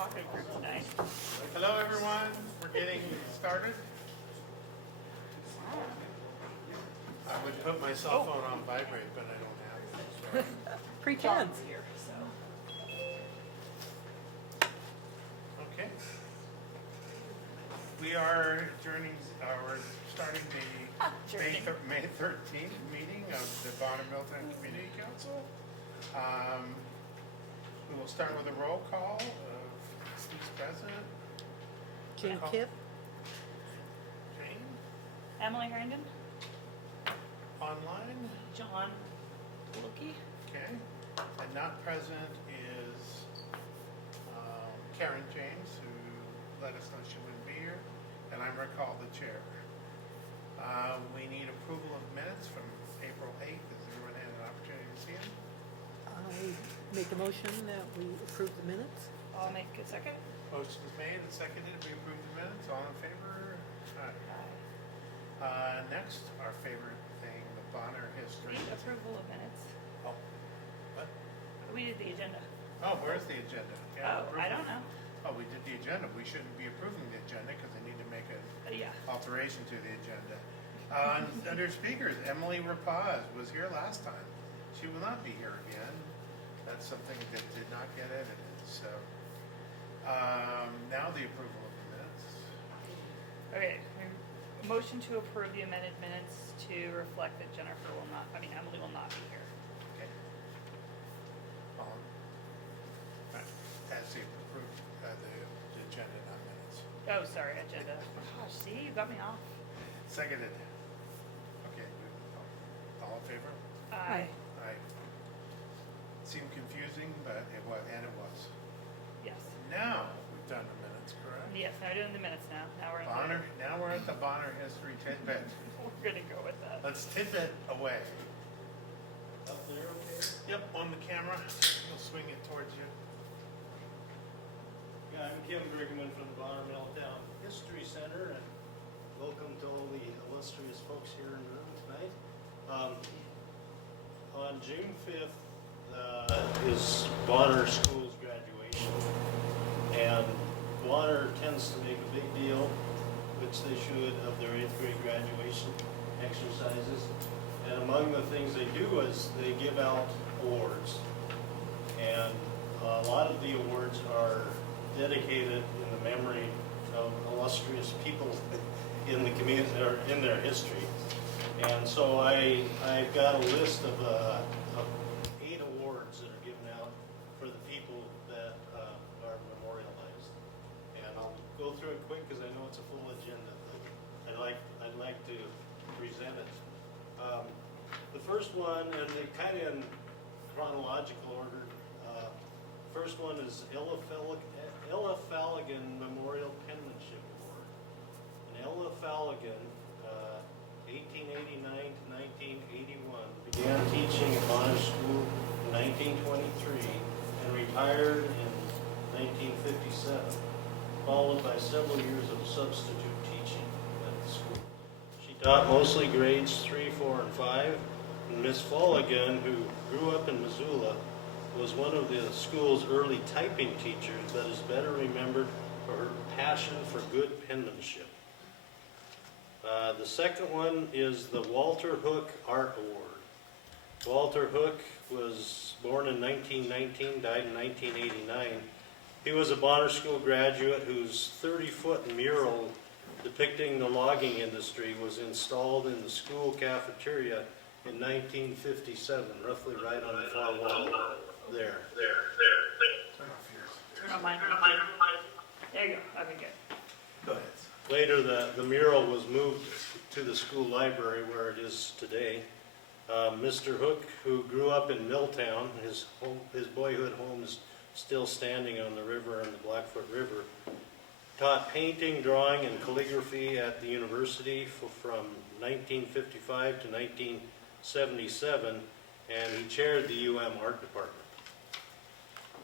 talkative group tonight. Hello, everyone. We're getting started. I would put my cell phone on vibrate, but I don't have it. Pretend. Here, so. Okay. We are we're starting the May 13th meeting of the Bonner Milltown Community Council. We will start with a roll call of who's present. Jane Kip. Jane. Emily Herndon. Online. John Wilkie. Okay. And not present is Karen James, who let us know she wouldn't be here, and I'm Rick Hall, the chair. We need approval of minutes from April 8th. Has everyone had an opportunity to see them? I make a motion that we approve the minutes. I'll make a second. Motion is made and seconded. We approve the minutes. All in favor? Aye. Next, our favorite thing, the Bonner history. Approval of minutes. Oh, what? We did the agenda. Oh, where's the agenda? Oh, I don't know. Oh, we did the agenda. We shouldn't be approving the agenda because they need to make an Yeah. alteration to the agenda. Under speakers, Emily Rapaz was here last time. She will not be here again. That's something that did not get edited. So now the approval of the minutes. Okay. Motion to approve the amended minutes to reflect that Emily will not be here. Okay. Right. That's the approved the agenda, not minutes. Oh, sorry, agenda. Gosh, see, you got me off. Seconded. Okay. All in favor? Aye. Aye. Seemed confusing, but it was, and it was. Yes. Now we've done the minutes, correct? Yes, now we're doing the minutes now. Now we're in Bonner. Now we're at the Bonner history tidbit. We're gonna go with that. Let's tidbit away. Up there, okay? Yep, on the camera. We'll swing it towards you. Yeah, I'm Kim Brigman from the Bonner Milltown History Center, and welcome to all the illustrious folks here in the room tonight. On June 5th is Bonner School's graduation, and Bonner tends to make a big deal, which they should, of their 8th grade graduation exercises. And among the things they do is they give out awards, and a lot of the awards are dedicated in the memory of illustrious people in the community or in their history. And so I've got a list of 8 awards that are given out for the people that are memorialized. And I'll go through it quick because I know it's a full agenda. But I'd like to present it. The first one, and they're kind of in chronological order. First one is Ella Falligan Memorial Penmanship Award. And Ella Falligan, 1889 to 1981, began teaching at Bonner School in 1923 and retired in 1957, followed by several years of substitute teaching at the school. She taught mostly grades 3, 4, and 5. And Miss Falligan, who grew up in Missoula, was one of the school's early typing teachers that is better remembered for her passion for good penmanship. The second one is the Walter Hook Art Award. Walter Hook was born in 1919, died in 1989. He was a Bonner School graduate whose 30-foot mural depicting the logging industry was installed in the school cafeteria in 1957, roughly right on the far wall there. Turn off yours. Turn on mine. There you go. That'd be good. Go ahead. Later, the mural was moved to the school library where it is today. Mr. Hook, who grew up in Milltown, his boyhood home is still standing on the river, on the Blackfoot River, taught painting, drawing, and calligraphy at the university from 1955 to 1977, and he chaired the UM art department.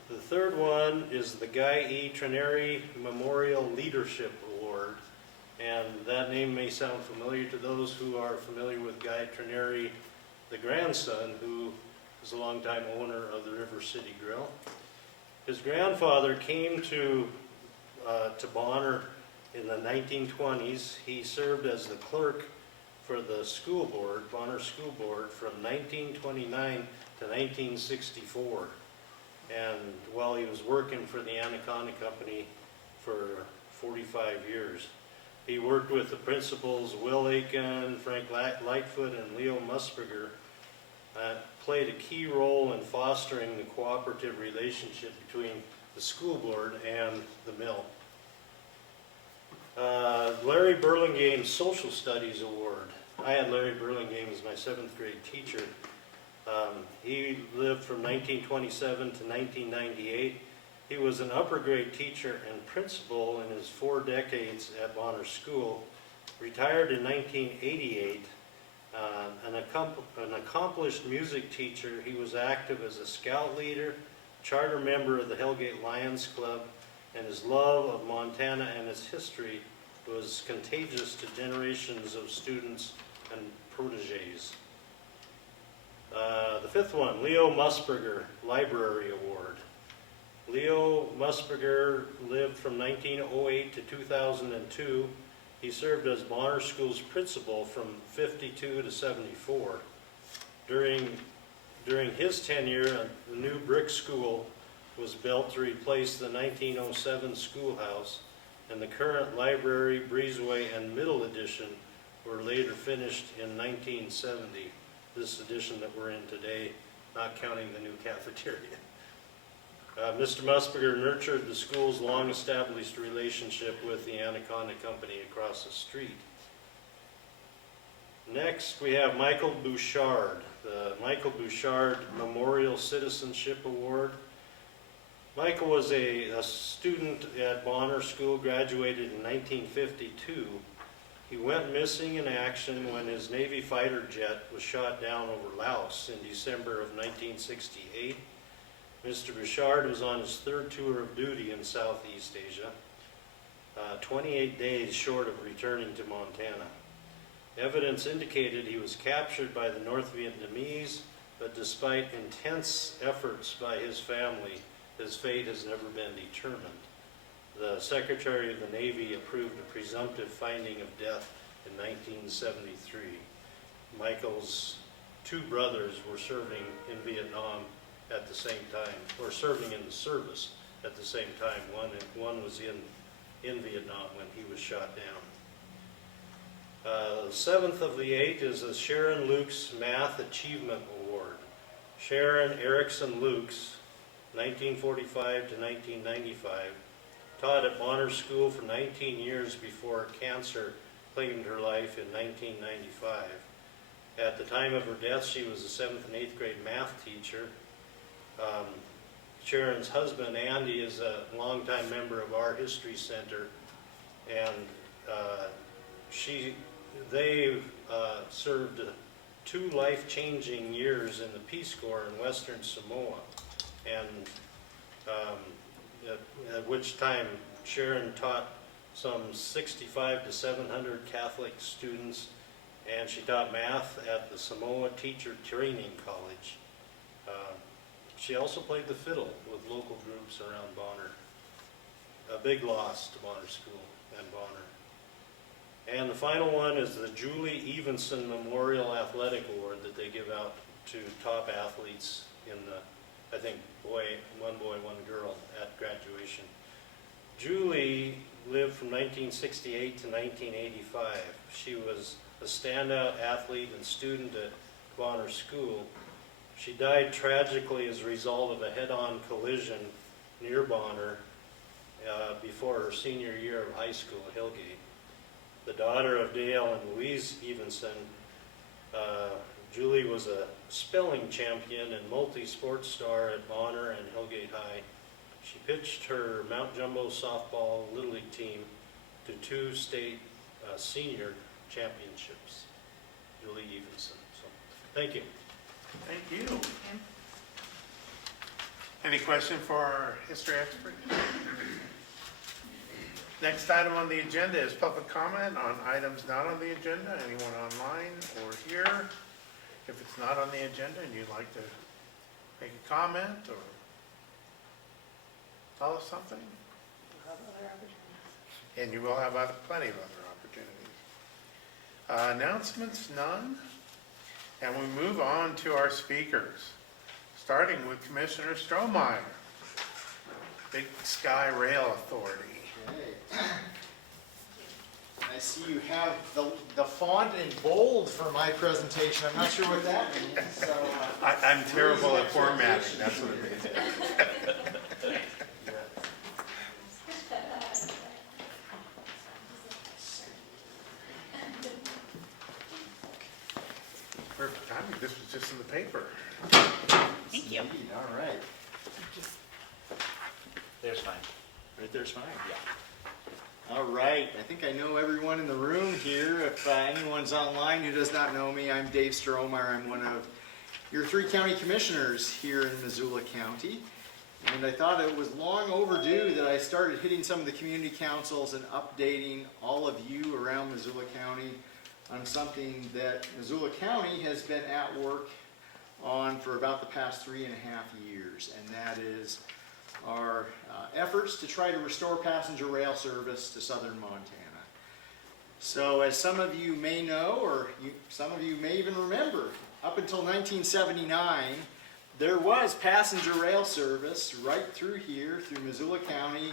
The third one is the Guy E. Trenary Memorial Leadership Award, and that name may sound familiar to those who are familiar with Guy Trenary, the grandson, who is a longtime owner of the River City Grill. His grandfather came to Bonner in the 1920s. He served as the clerk for the school board, Bonner School Board, from 1929 to 1964. And while he was working for the Anaconda Company for 45 years. He worked with the principals Will Aiken, Frank Lightfoot, and Leo Musburger, played a key role in fostering the cooperative relationship between the school board and the mill. Larry Burlingame Social Studies Award. I had Larry Burlingame as my 7th grade teacher. He lived from 1927 to 1998. He was an upper grade teacher and principal in his 4 decades at Bonner School. Retired in 1988. An accomplished music teacher, he was active as a scout leader, charter member of the Hellgate Lions Club, and his love of Montana and its history was contagious to generations of students and proteges. The 5th one, Leo Musburger Library Award. Leo Musburger lived from 1908 to 2002. He served as Bonner School's principal from 52 to 74. During his tenure, a new brick school was built to replace the 1907 schoolhouse, and the current library, breezeway, and middle addition were later finished in 1970. This edition that we're in today, not counting the new cafeteria. Mr. Musburger nurtured the school's long-established relationship with the Anaconda Company across the street. Next, we have Michael Bouchard, the Michael Bouchard Memorial Citizenship Award. Michael was a student at Bonner School, graduated in 1952. He went missing in action when his Navy fighter jet was shot down over Laos in December of 1968. Mr. Bouchard was on his 3rd tour of duty in Southeast Asia, 28 days short of returning to Montana. Evidence indicated he was captured by the North Vietnamese, but despite intense efforts by his family, his fate has never been determined. The Secretary of the Navy approved a presumptive finding of death in 1973. Michael's 2 brothers were serving in Vietnam at the same time, or serving in the service at the same time. One was in Vietnam when he was shot down. The 7th of the 8 is the Sharon Lukes Math Achievement Award. Sharon Erickson Lukes, 1945 to 1995, taught at Bonner School for 19 years before cancer claimed her life in 1995. At the time of her death, she was a 7th and 8th grade math teacher. Sharon's husband, Andy, is a longtime member of our History Center, and they served 2 life-changing years in the Peace Corps in Western Samoa, and at which time Sharon taught some 65 to 700 Catholic students, and she taught math at the Samoa Teacher Training College. She also played the fiddle with local groups around Bonner. A big loss to Bonner School and Bonner. And the final one is the Julie Evenson Memorial Athletic Award that they give out to top athletes in the, I think, one boy, one girl at graduation. Julie lived from 1968 to 1985. She was a standout athlete and student at Bonner School. She died tragically as a result of a head-on collision near Bonner before her senior year of high school at Hillgate. The daughter of Dale and Louise Evenson, Julie was a spelling champion and multi-sport star at Bonner and Hillgate High. She pitched her Mount Jumbo softball Little League team to 2 state senior championships. Julie Evenson. So, thank you. Thank you. Any question for our history expert? Next item on the agenda is public comment on items not on the agenda. Anyone online or here? If it's not on the agenda and you'd like to make a comment or follow something? We'll have other opportunities. And you will have plenty of other opportunities. Announcements, none? And we move on to our speakers, starting with Commissioner Strohmeyer, Big Sky Rail Authority. Okay. I see you have the font in bold for my presentation. I'm not sure what that means, so. I'm terrible at formatting, that's what it means. Perfect timing, this was just in the paper. Thank you. Indeed, all right. There's fine. Right there's fine. Yeah. All right. I think I know everyone in the room here. If anyone's online who does not know me, I'm Dave Strohmeyer. I'm one of your 3 county commissioners here in Missoula County. And I thought it was long overdue that I started hitting some of the community councils and updating all of you around Missoula County on something that Missoula County has been at work on for about the past 3.5 years, and that is our efforts to try to restore passenger rail service to southern Montana. So as some of you may know, or some of you may even remember, up until 1979, there was passenger rail service right through here, through Missoula County,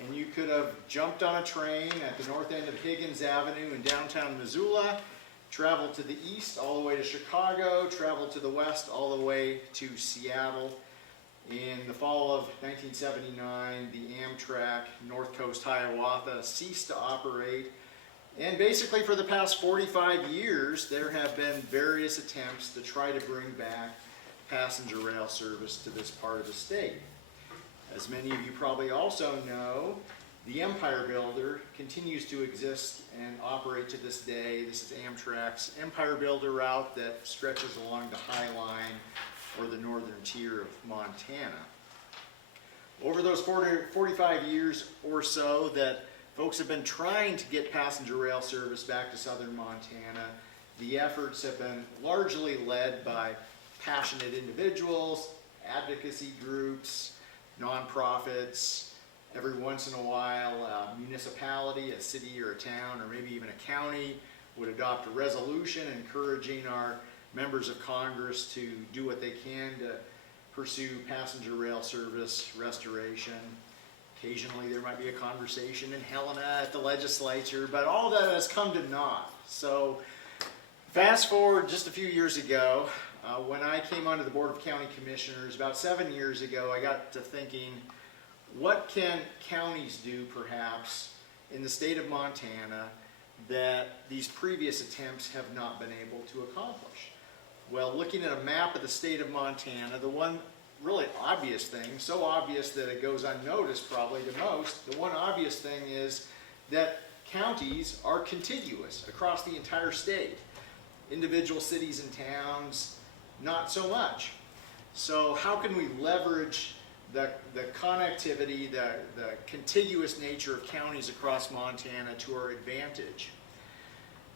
and you could have jumped on a train at the north end of Higgins Avenue in downtown Missoula, traveled to the east all the way to Chicago, traveled to the west all the way to Seattle. In the fall of 1979, the Amtrak North Coast Hiawatha ceased to operate, and basically for the past 45 years, there have been various attempts to try to bring back passenger rail service to this part of the state. As many of you probably also know, the Empire Builder continues to exist and operate to this day. This is Amtrak's Empire Builder route that stretches along the High Line or the northern tier of Montana. Over those 45 years or so that folks have been trying to get passenger rail service back to southern Montana, the efforts have been largely led by passionate individuals, advocacy groups, nonprofits. Every once in a while, a municipality, a city or a town, or maybe even a county would adopt a resolution encouraging our members of Congress to do what they can to pursue passenger rail service restoration. Occasionally there might be a conversation in Helena at the legislature, but all that has come to naught. So fast forward just a few years ago, when I came onto the Board of County Commissioners about 7 years ago, I got to thinking, what can counties do perhaps in the state of Montana that these previous attempts have not been able to accomplish? Well, looking at a map of the state of Montana, the one really obvious thing, so obvious that it goes unnoticed probably to most, the one obvious thing is that counties are contiguous across the entire state. Individual cities and towns, not so much. So how can we leverage the connectivity, the contiguous nature of counties across Montana to our advantage?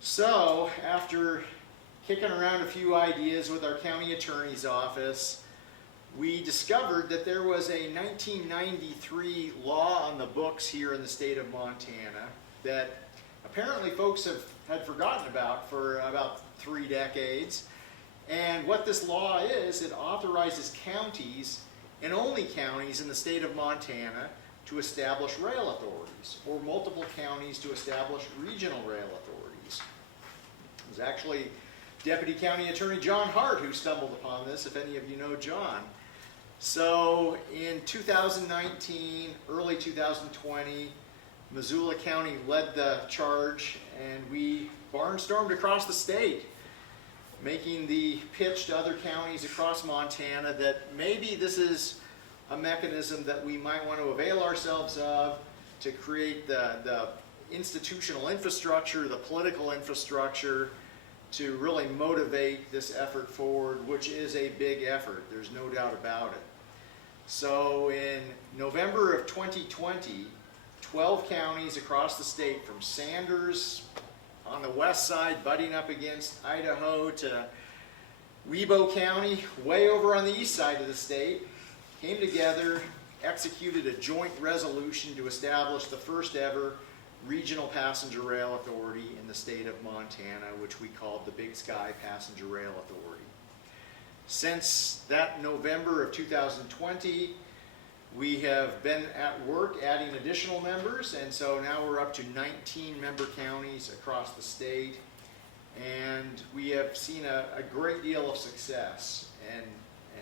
So after kicking around a few ideas with our county attorney's office, we discovered that there was a 1993 law on the books here in the state of Montana that apparently folks had forgotten about for about 3 decades. And what this law is, it authorizes counties, and only counties in the state of Montana, to establish rail authorities, or multiple counties to establish regional rail authorities. It was actually Deputy County Attorney John Hart who stumbled upon this, if any of you know John. So in 2019, early 2020, Missoula County led the charge, and we barnstormed across the state, making the pitch to other counties across Montana that maybe this is a mechanism that we might want to avail ourselves of to create the institutional infrastructure, the political infrastructure, to really motivate this effort forward, which is a big effort, there's no doubt about it. So in November of 2020, 12 counties across the state, from Sanders on the west side, butting up against Idaho, to Webo County, way over on the east side of the state, came together, executed a joint resolution to establish the first ever regional passenger rail authority in the state of Montana, which we called the Big Sky Passenger Rail Authority. Since that November of 2020, we have been at work adding additional members, and so now we're up to 19 member counties across the state, and we have seen a great deal of success, and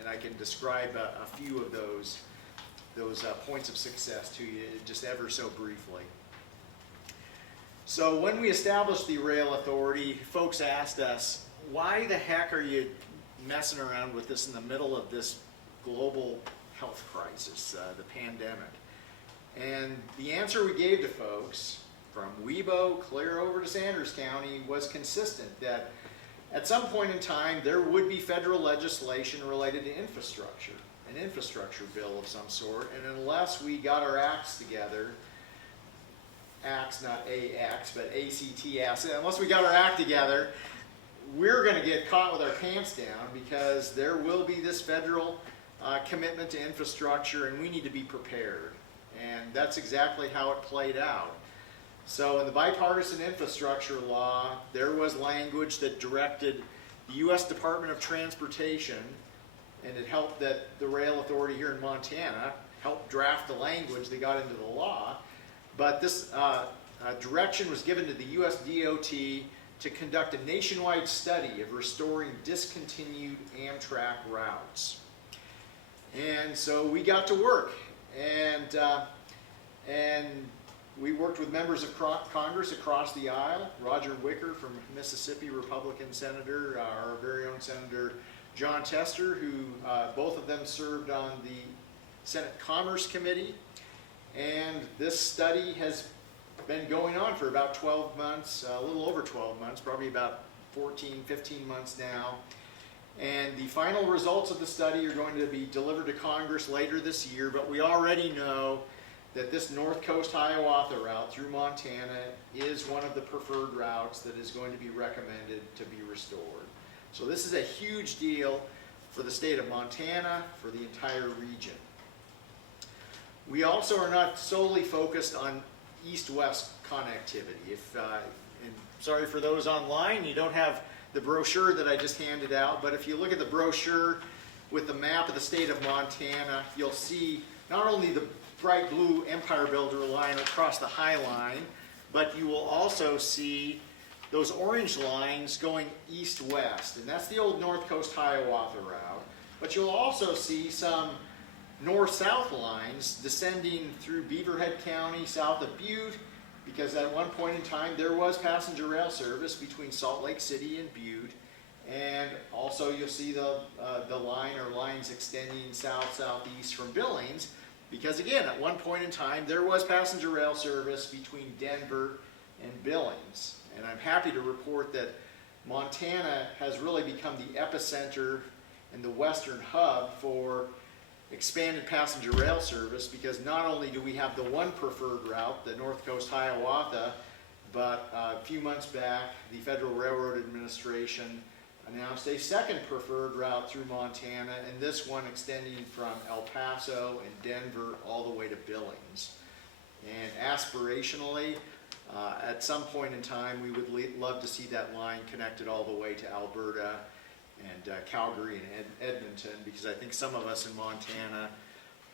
I can describe a few of those points of success to you just ever so briefly. So when we established the rail authority, folks asked us, why the heck are you messing around with this in the middle of this global health crisis, the pandemic? And the answer we gave to folks, from Webo clear over to Sanders County, was consistent, that at some point in time there would be federal legislation related to infrastructure, an infrastructure bill of some sort, and unless we got our acts together, acts, not AX, but ACTS, unless we got our act together, we're going to get caught with our pants down, because there will be this federal commitment to infrastructure, and we need to be prepared. And that's exactly how it played out. So in the bipartisan infrastructure law, there was language that directed the U.S. Department of Transportation, and it helped that the rail authority here in Montana helped draft the language that got into the law. But this direction was given to the U.S. DOT to conduct a nationwide study of restoring discontinued Amtrak routes. And so we got to work, and we worked with members of Congress across the aisle. Roger Wicker from Mississippi, Republican senator, our very own Senator John Tester, who both of them served on the Senate Commerce Committee. And this study has been going on for about 12 months, a little over 12 months, probably about 14, 15 months now. And the final results of the study are going to be delivered to Congress later this year, but we already know that this North Coast Hiawatha route through Montana is one of the preferred routes that is going to be recommended to be restored. So this is a huge deal for the state of Montana, for the entire region. We also are not solely focused on east-west connectivity. And sorry for those online, you don't have the brochure that I just handed out, but if you look at the brochure with the map of the state of Montana, you'll see not only the bright blue Empire Builder line across the High Line, but you will also see those orange lines going east-west, and that's the old North Coast Hiawatha route. But you'll also see some north-south lines descending through Beaverhead County, south of Butte, because at one point in time there was passenger rail service between Salt Lake City and Butte. And also you'll see the line or lines extending south-southeast from Billings, because again, at one point in time there was passenger rail service between Denver and Billings. And I'm happy to report that Montana has really become the epicenter and the western hub for expanded passenger rail service, because not only do we have the one preferred route, the North Coast Hiawatha, but a few months back the Federal Railroad Administration announced a second preferred route through Montana, and this one extending from El Paso and Denver all the way to Billings. And aspirationally, at some point in time, we would love to see that line connected all the way to Alberta and Calgary and Edmonton, because I think some of us in Montana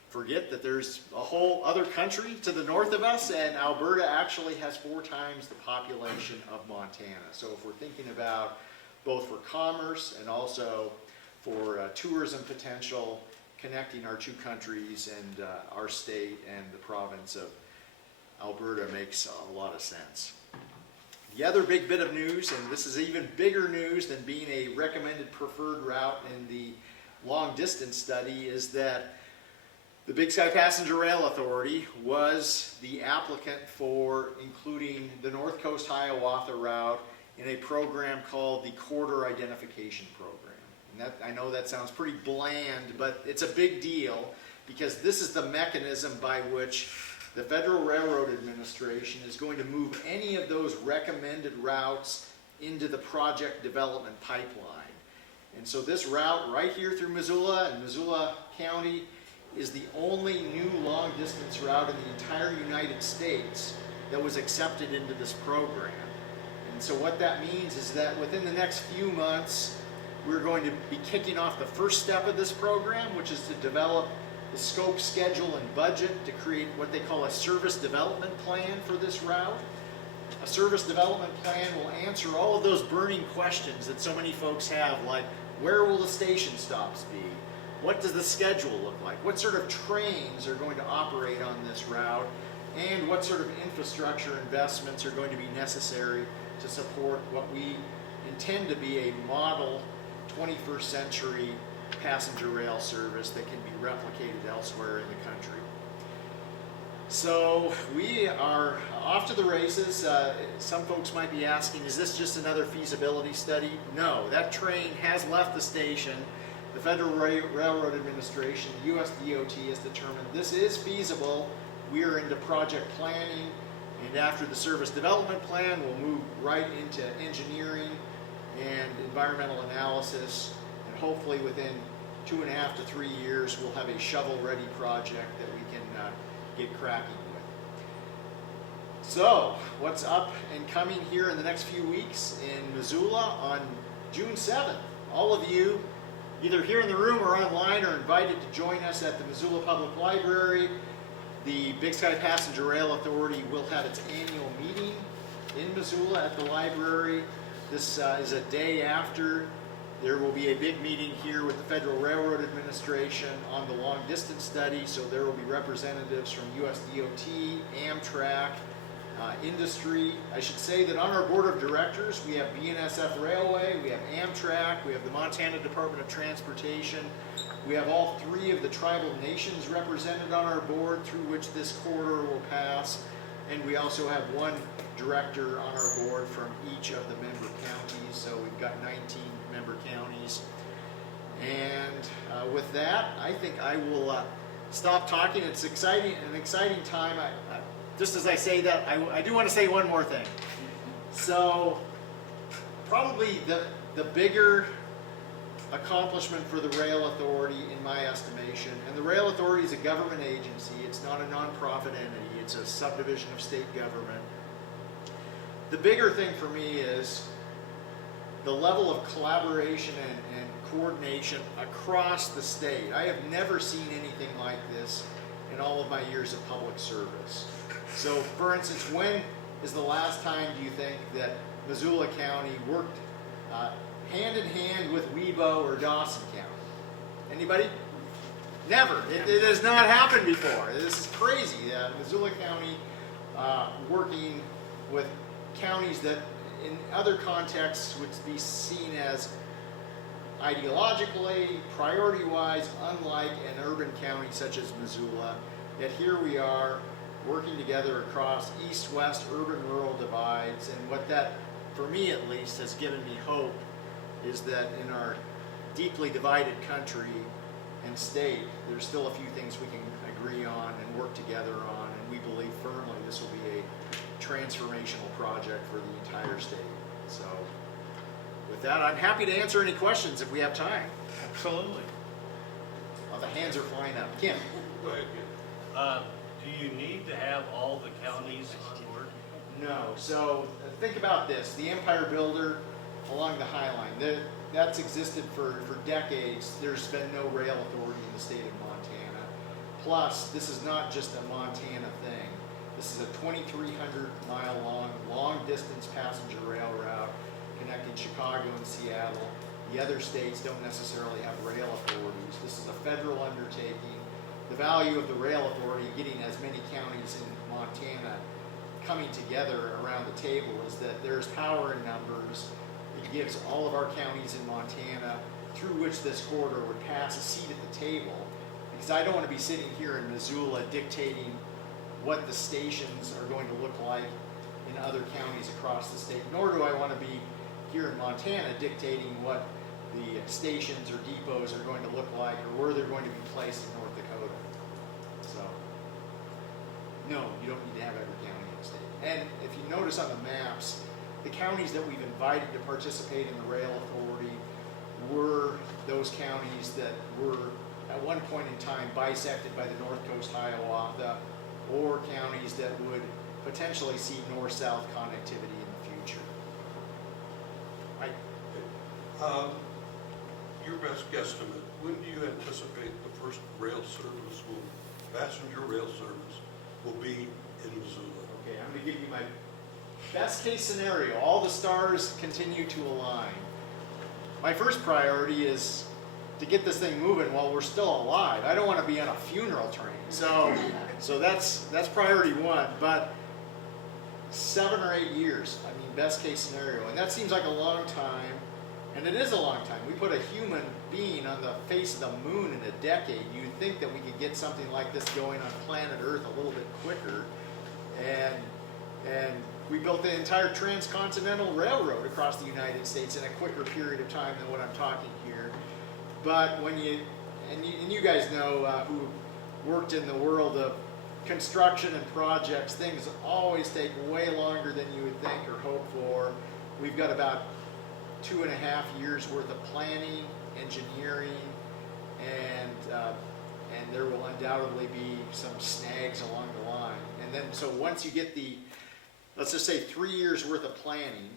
forget that there's a whole other country to the north of us, and Alberta actually has 4 times the population of Montana. So if we're thinking about both for commerce and also for tourism potential, connecting our two countries and our state and the province of Alberta makes a lot of sense. The other big bit of news, and this is even bigger news than being a recommended preferred route in the long distance study, is that the Big Sky Passenger Rail Authority was the applicant for including the North Coast Hiawatha route in a program called the Corridor Identification Program. And that, I know that sounds pretty bland, but it's a big deal, because this is the mechanism by which the Federal Railroad Administration is going to move any of those recommended routes into the project development pipeline. And so this route right here through Missoula and Missoula County is the only new long-distance route in the entire United States that was accepted into this program. And so what that means is that within the next few months, we're going to be kicking off the first step of this program, which is to develop the scope, schedule, and budget to create what they call a service development plan for this route. A service development plan will answer all of those burning questions that so many folks have, like where will the station stops be? What does the schedule look like? What sort of trains are going to operate on this route? And what sort of infrastructure investments are going to be necessary to support what we intend to be a model 21st century passenger rail service that can be replicated elsewhere in the country. So we are off to the races. Some folks might be asking, is this just another feasibility study? No, that train has left the station. The Federal Railroad Administration, the US DOT, has determined this is feasible. We are into project planning, and after the service development plan, we'll move right into engineering and environmental analysis, and hopefully within 2.5 to 3 years, we'll have a shovel-ready project that we can get cracking with. So, what's up and coming here in the next few weeks in Missoula on June 7th? All of you, either here in the room or online, are invited to join us at the Missoula Public Library. The Big Sky Passenger Rail Authority will have its annual meeting in Missoula at the library. This is a day after. There will be a big meeting here with the Federal Railroad Administration on the long distance study, so there will be representatives from US DOT, Amtrak, industry. I should say that on our board of directors, we have BNSF Railway, we have Amtrak, we have the Montana Department of Transportation. We have all 3 of the tribal nations represented on our board through which this corridor will pass. And we also have 1 director on our board from each of the member counties. So we've got 19 member counties. And with that, I think I will stop talking. It's exciting, an exciting time. Just as I say that, I do want to say one more thing. So probably the bigger accomplishment for the Rail Authority, in my estimation, and the Rail Authority is a government agency, it's not a nonprofit entity, it's a subdivision of state government. The bigger thing for me is the level of collaboration and coordination across the state. I have never seen anything like this in all of my years of public service. So, for instance, when is the last time, do you think, that Missoula County worked hand in hand with Webo or Dawson County? Anybody? Never. It has not happened before. This is crazy. Missoula County working with counties that in other contexts would be seen as ideologically, priority-wise, unlike an urban county such as Missoula. Yet here we are working together across east-west urban-rural divides, and what that, for me at least, has given me hope is that in our deeply divided country and state, there's still a few things we can agree on and work together on, and we believe firmly this will be a transformational project for the entire state. So, with that, I'm happy to answer any questions if we have time. Absolutely. Oh, the hands are flying up. Kim? Go ahead, Kim. Do you need to have all the counties on board? No. So think about this. The Empire Builder along the High Line, that's existed for decades. There's been no rail authority in the state of Montana. Plus, this is not just a Montana thing. This is a 2,300-mile long distance passenger rail route connecting Chicago and Seattle. The other states don't necessarily have rail authorities. This is a federal undertaking. The value of the rail authority, getting as many counties in Montana coming together around the table, is that there's power in numbers. It gives all of our counties in Montana, through which this corridor would pass, a seat at the table. Because I don't want to be sitting here in Missoula dictating what the stations are going to look like in other counties across the state, nor do I want to be here in Montana dictating what the stations or depots are going to look like or where they're going to be placed in North Dakota. So, no, you don't need to have every county in the state. And if you notice on the maps, the counties that we've invited to participate in the rail authority were those counties that were at one point in time bisected by the North Coast Hiawatha, or counties that would potentially see north-south connectivity in the future. Right? Your best guesstimate, when do you anticipate the first rail service passenger rail service will be in Missoula? Okay, I'm going to give you my best case scenario. All the stars continue to align. My first priority is to get this thing moving while we're still alive. I don't want to be on a funeral train. So that's priority one. But 7 or 8 years, I mean, best case scenario. And that seems like a long time. And it is a long time. We put a human being on the face of the moon in a decade. You'd think that we could get something like this going on planet Earth a little bit quicker. And we built the entire transcontinental railroad across the United States in a quicker period of time than what I'm talking here. But when you guys know who worked in the world of construction and projects, things always take way longer than you would think or hope for. We've got about 2.5 years worth of planning, engineering, and there will undoubtedly be some snags along the line. And then, so once you get the, let's just say 3 years worth of planning,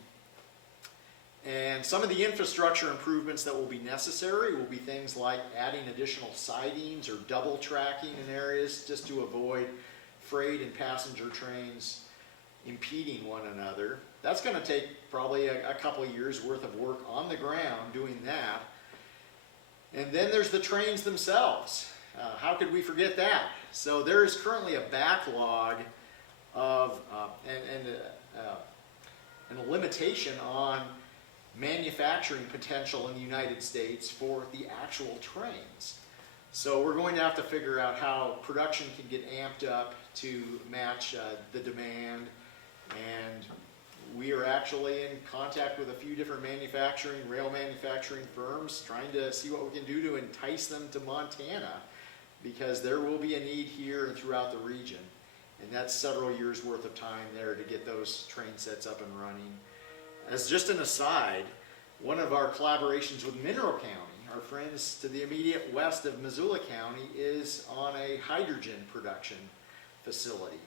and some of the infrastructure improvements that will be necessary will be things like adding additional sidings or double tracking in areas just to avoid freight and passenger trains impeding one another. That's going to take probably a couple of years worth of work on the ground doing that. And then there's the trains themselves. How could we forget that? So there is currently a backlog of and a limitation on manufacturing potential in the United States for the actual trains. So we're going to have to figure out how production can get amped up to match the demand. And we are actually in contact with a few different rail manufacturing firms, trying to see what we can do to entice them to Montana, because there will be a need here and throughout the region. And that's several years worth of time there to get those train sets up and running. As just an aside, one of our collaborations with Mineral County, our friends to the immediate west of Missoula County, is on a hydrogen production facility.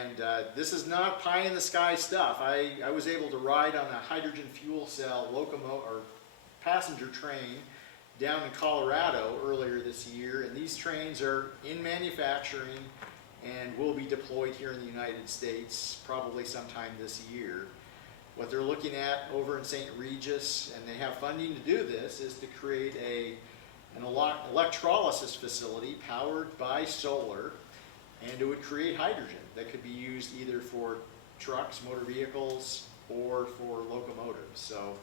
And this is not pie in the sky stuff. I was able to ride on a hydrogen fuel cell locomotive or passenger train down in Colorado earlier this year, and these trains are in manufacturing and will be deployed here in the United States probably sometime this year. What they're looking at over in St. Regis, and they have funding to do this, is to create an electrolysis facility powered by solar, and it would create hydrogen that could be used either for trucks, motor vehicles, or for locomotives. So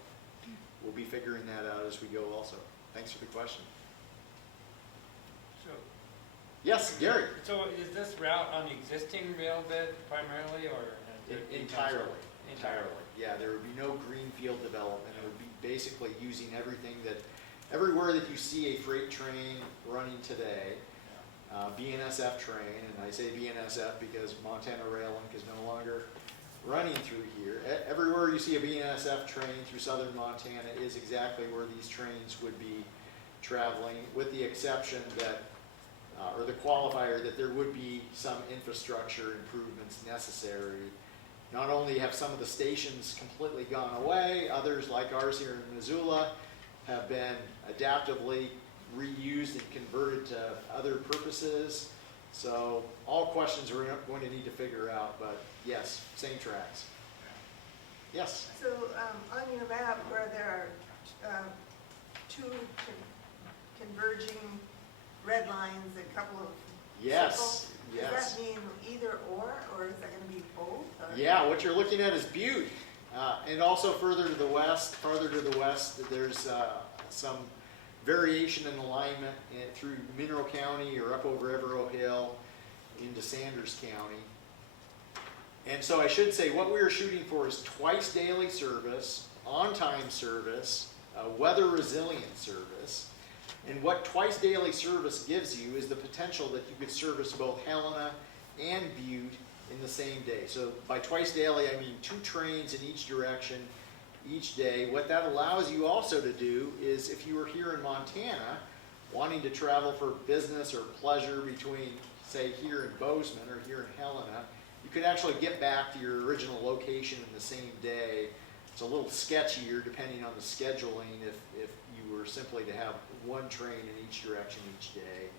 we'll be figuring that out as we go also. Thanks for the question. So, Yes, Gary. so is this route on the existing rail bed primarily, or? Entirely. Yeah, there would be no greenfield development. It would be basically using everywhere that you see a freight train running today, BNSF train, and I say BNSF because Montana Rail Link is no longer running through here. Everywhere you see a BNSF train through southern Montana is exactly where these trains would be traveling, with the exception that, or the qualifier that there would be some infrastructure improvements necessary. Not only have some of the stations completely gone away, others like ours here in Missoula have been adaptively reused and converted to other purposes. So all questions we're going to need to figure out, but yes, same tracks. Yes? So on your map where there are two converging red lines, a couple of circles, Yes. does that mean either or is that going to be both? Or? Yeah, what you're looking at is Butte. And also farther to the west, there's some variation in alignment through Mineral County or up over Evero Hill into Sanders County. And so I should say what we are shooting for is twice daily service, on-time service, weather resilient service. And what twice daily service gives you is the potential that you could service both Helena and Butte in the same day. So by twice daily, I mean 2 trains in each direction each day. What that allows you also to do is, if you were here in Montana, wanting to travel for business or pleasure between, say, here in Bozeman or here in Helena, you could actually get back to your original location in the same day. It's a little sketchier depending on the scheduling if you were simply to have one train in each direction each day.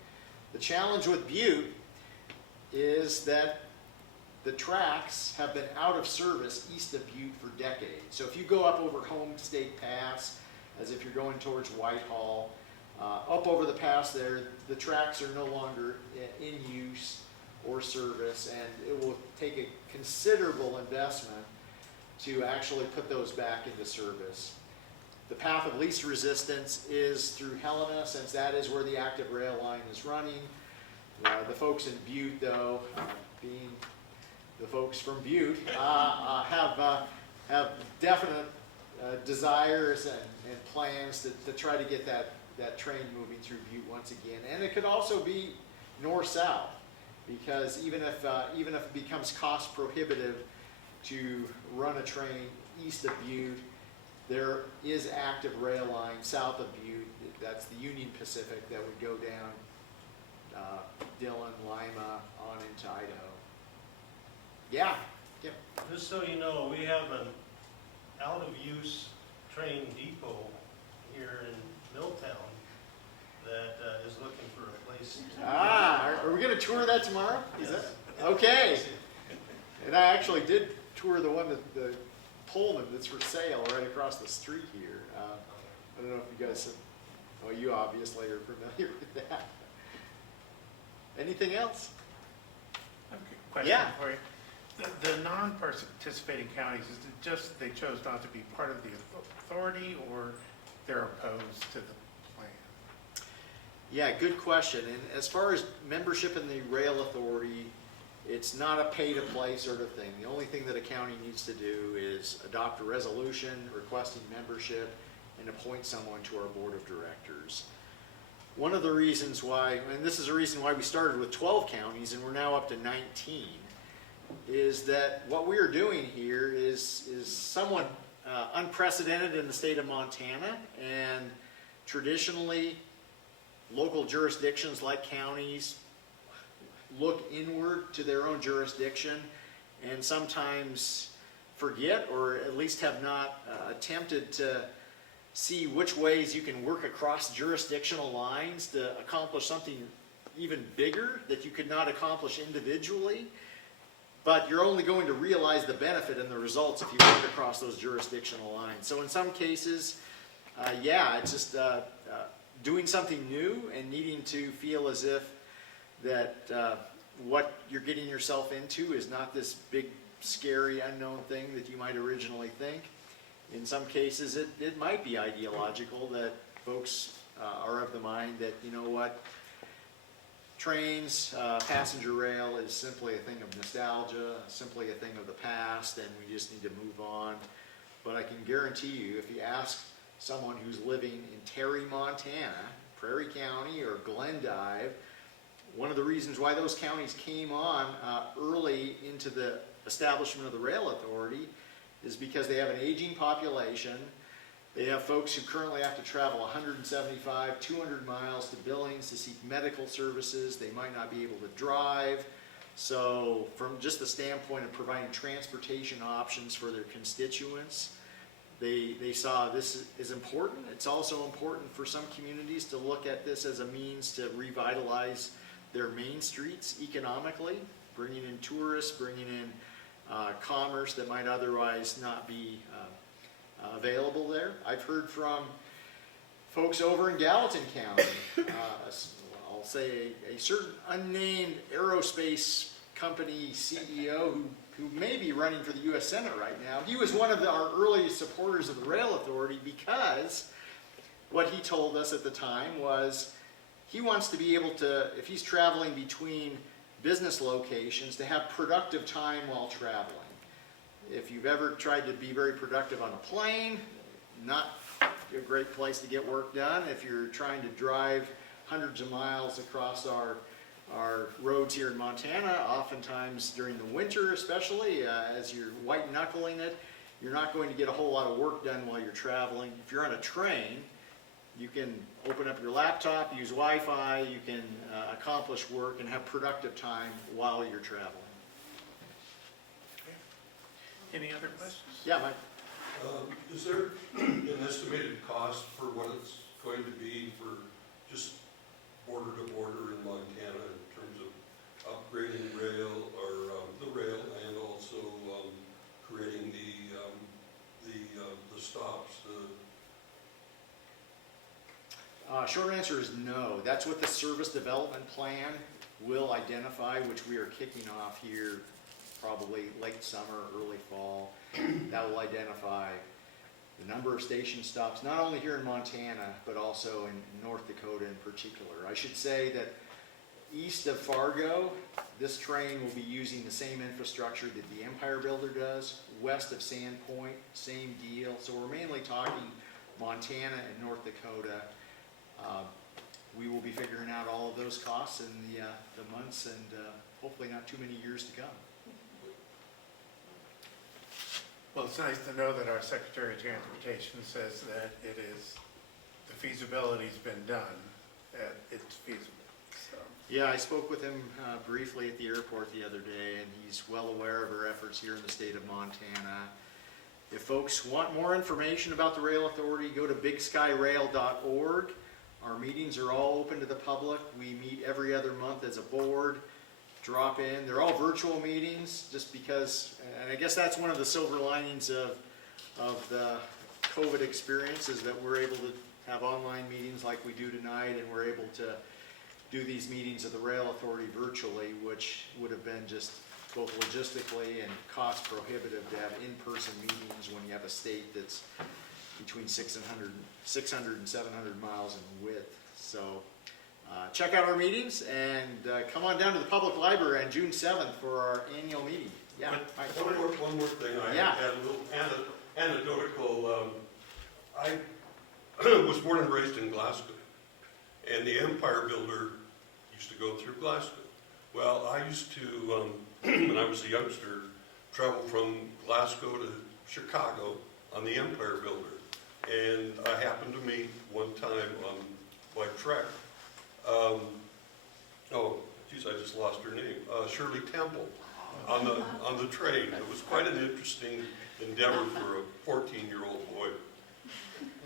The challenge with Butte is that the tracks have been out of service east of Butte for decades. So if you go up over Home State Pass, as if you're going towards Whitehall, up over the pass there, the tracks are no longer in use or service, and it will take a considerable investment to actually put those back into service. The path of least resistance is through Helena, since that is where the active rail line is running. The folks in Butte, though, being the folks from Butte, have definite desires and plans to try to get that train moving through Butte once again. And it could also be north-south, because even if it becomes cost prohibitive to run a train east of Butte, there is active rail line south of Butte. That's the Union Pacific that would go down Dillon, Lima, on into Idaho. Yeah. Yep. Just so you know, we have an out-of-use train depot here in Milltown that is looking for a place to... Are we going to tour that tomorrow? Is Yes. that okay? And I actually did tour the one that the Pullman that's for sale right across the street here. I don't know if you guys have, well, you obviously are familiar with that. Anything else? Okay, question Yeah. for you. The non-participating counties, is it just they chose not to be part of the authority, or they're opposed to the plan? Yeah, good question. And as far as membership in the rail authority, it's not a pay-to-play sort of thing. The only thing that a county needs to do is adopt a resolution requesting membership and appoint someone to our board of directors. One of the reasons why, and this is the reason why we started with 12 counties and we're now up to 19, is that what we are doing here is somewhat unprecedented in the state of Montana, and traditionally local jurisdictions like counties look inward to their own jurisdiction and sometimes forget, or at least have not attempted to see which ways you can work across jurisdictional lines to accomplish something even bigger that you could not accomplish individually. But you're only going to realize the benefit and the results if you work across those jurisdictional lines. So in some cases, it's just doing something new and needing to feel as if that what you're getting yourself into is not this big, scary, unknown thing that you might originally think. In some cases, it might be ideological that folks are of the mind that, you know what, trains, passenger rail is simply a thing of nostalgia, simply a thing of the past, and we just need to move on. But I can guarantee you, if you ask someone who's living in Terry, Montana, Prairie County, or Glendive, one of the reasons why those counties came on early into the establishment of the rail authority is because they have an aging population. They have folks who currently have to travel 175, 200 miles to Billings to seek medical services. They might not be able to drive. So from just the standpoint of providing transportation options for their constituents, they saw this is important. It's also important for some communities to look at this as a means to revitalize their main streets economically, bringing in tourists, bringing in commerce that might otherwise not be available there. I've heard from folks over in Gallatin County, I'll say a certain unnamed aerospace company CEO who may be running for the U.S. Senate right now. He was one of our earliest supporters of the rail authority because what he told us at the time was he wants to be able to, if he's traveling between business locations, to have productive time while traveling. If you've ever tried to be very productive on a plane, not a great place to get work done. If you're trying to drive hundreds of miles across our roads here in Montana, oftentimes during the winter especially, as you're white knuckling it, you're not going to get a whole lot of work done while you're traveling. If you're on a train, You can open up your laptop, use Wi-Fi, you can accomplish work and have productive time while you're traveling. Any other questions? Yeah, Mike? Is there an estimated cost for what it's going to be for just border to border in Montana in terms of upgrading rail or the rail and also creating the stops? Short answer is no. That's what the service development plan will identify, which we are kicking off here probably late summer, early fall. That will identify the number of station stops, not only here in Montana, but also in North Dakota in particular. I should say that east of Fargo, this train will be using the same infrastructure that the Empire Builder does. West of Sandpoint, same deal. So we're mainly talking Montana and North Dakota. We will be figuring out all of those costs in the months and hopefully not too many years to come. Well, it's nice to know that our Secretary of Transportation says that the feasibility's been done, that it's feasible, so. Yeah, I spoke with him briefly at the airport the other day, and he's well aware of our efforts here in the state of Montana. If folks want more information about the Rail Authority, go to bigskyrail.org. Our meetings are all open to the public. We meet every other month as a board. Drop in. They're all virtual meetings just because, and I guess that's one of the silver linings of the COVID experience is that we're able to have online meetings like we do tonight, and we're able to do these meetings of the Rail Authority virtually, which would have been just both logistically and cost prohibitive to have in-person meetings when you have a state that's between 600 and 700 miles in width. So check out our meetings and come on down to the public library on June 7th for our annual meeting. Yeah. Mike. One more thing, I Yeah. had a little anecdotal. I was born and raised in Glasgow, and the Empire Builder used to go through Glasgow. Well, I used to, when I was a youngster, travel from Glasgow to Chicago on the Empire Builder. And I happened to meet one time on my trek, oh, geez, I just lost her name, Shirley Temple on the train. It was quite an interesting endeavor for a 14-year-old boy.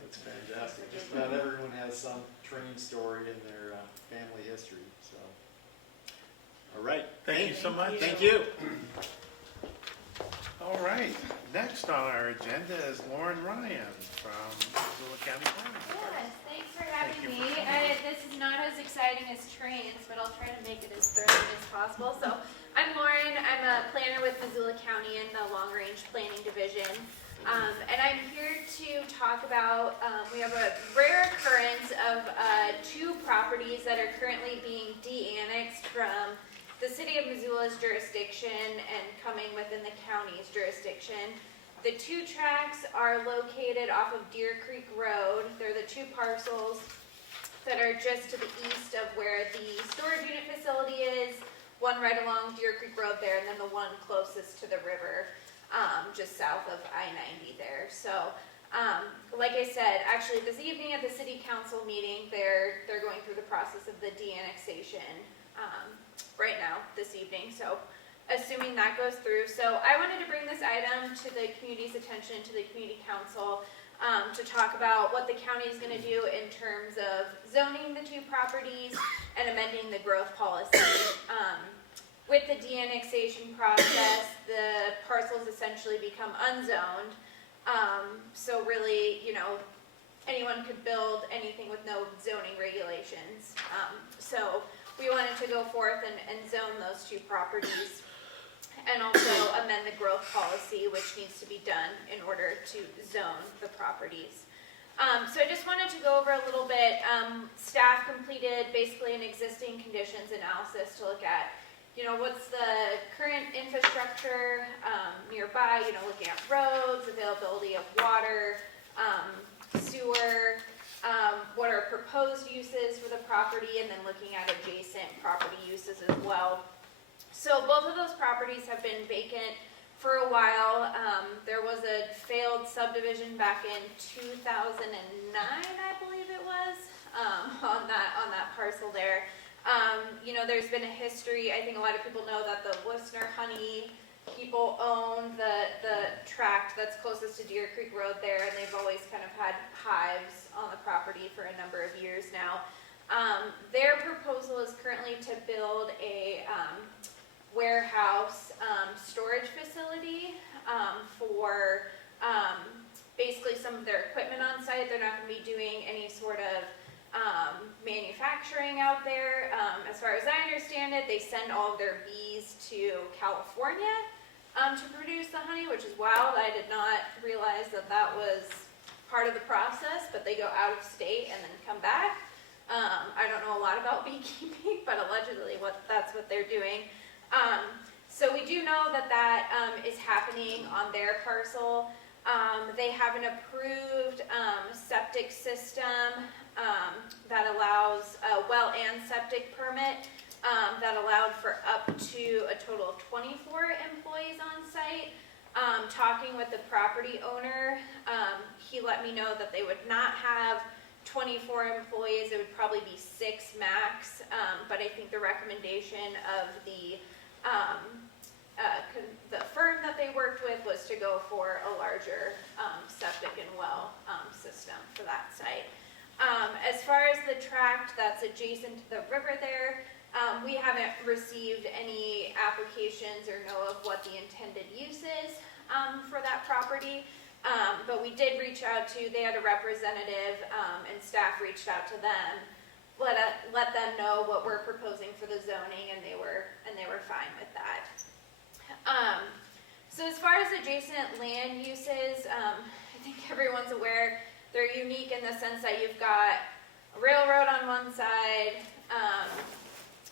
That's fantastic. Just about everyone has some train story in their family history. So, all right. Thank you so much. Thank you. All right, next on our agenda is Lauren Ryan from Missoula County Planning Department. Yes, thanks for having Thank you me. for This is not as exciting as trains, but I'll try to make it as thrilling as possible. So I'm Lauren. I'm a planner with Missoula County in the Long Range Planning Division. And I'm here to talk about, we have a rare occurrence of 2 properties that are currently being de-annexed from the city of Missoula's jurisdiction and coming within the county's jurisdiction. The 2 tracts are located off of Deer Creek Road. They're the 2 parcels that are just to the east of where the storage unit facility is, one right along Deer Creek Road there, and then the one closest to the river, just south of I-90 there. So, like I said, actually this evening at the city council meeting, they're going through the process of the de-annexation right now, this evening, so assuming that goes through. So I wanted to bring this item to the community's attention, to the community council, to talk about what the county is going to do in terms of zoning the 2 properties and amending the growth policy. With the de-annexation process, the parcels essentially become unzoned, so really, you know, anyone could build anything with no zoning regulations. So we wanted to go forth and zone those 2 properties and also amend the growth policy, which needs to be done in order to zone the properties. So I just wanted to go over a little bit. Staff completed basically an existing conditions analysis to look at, you know, what's the current infrastructure nearby, you know, looking at roads, availability of water, sewer, what are proposed uses for the property, and then looking at adjacent property uses as well. So both of those properties have been vacant for a while. There was a failed subdivision back in 2009, I believe it was, on that parcel there. There's been a history. I think a lot of people know that the Listener Honey people own the tract that's closest to Deer Creek Road there, and they've always kind of had hives on the property for a number of years now. Their proposal is currently to build a warehouse storage facility for basically some of their equipment on site. They're not going to be doing any sort of manufacturing out there. As far as I understand it, they send all of their bees to California to produce the honey, which is wild. I did not realize that that was part of the process, but they go out of state and then come back. I don't know a lot about beekeeping, but allegedly that's what they're doing. So we do know that is happening on their parcel. They have an approved septic system that allows a well and septic permit that allowed for up to a total of 24 employees on site. Talking with the property owner, he let me know that they would not have 24 employees. It would probably be 6 max, but I think the recommendation of the firm that they worked with was to go for a larger septic and well system for that site. As far as the tract that's adjacent to the river there, we haven't received any applications or know of what the intended use is for that property. But we did reach out to, they had a representative and staff reached out to them, let them know what we're proposing for the zoning, and they were fine with that. So as far as adjacent land uses, I think everyone's aware they're unique in the sense that you've got a railroad on one side,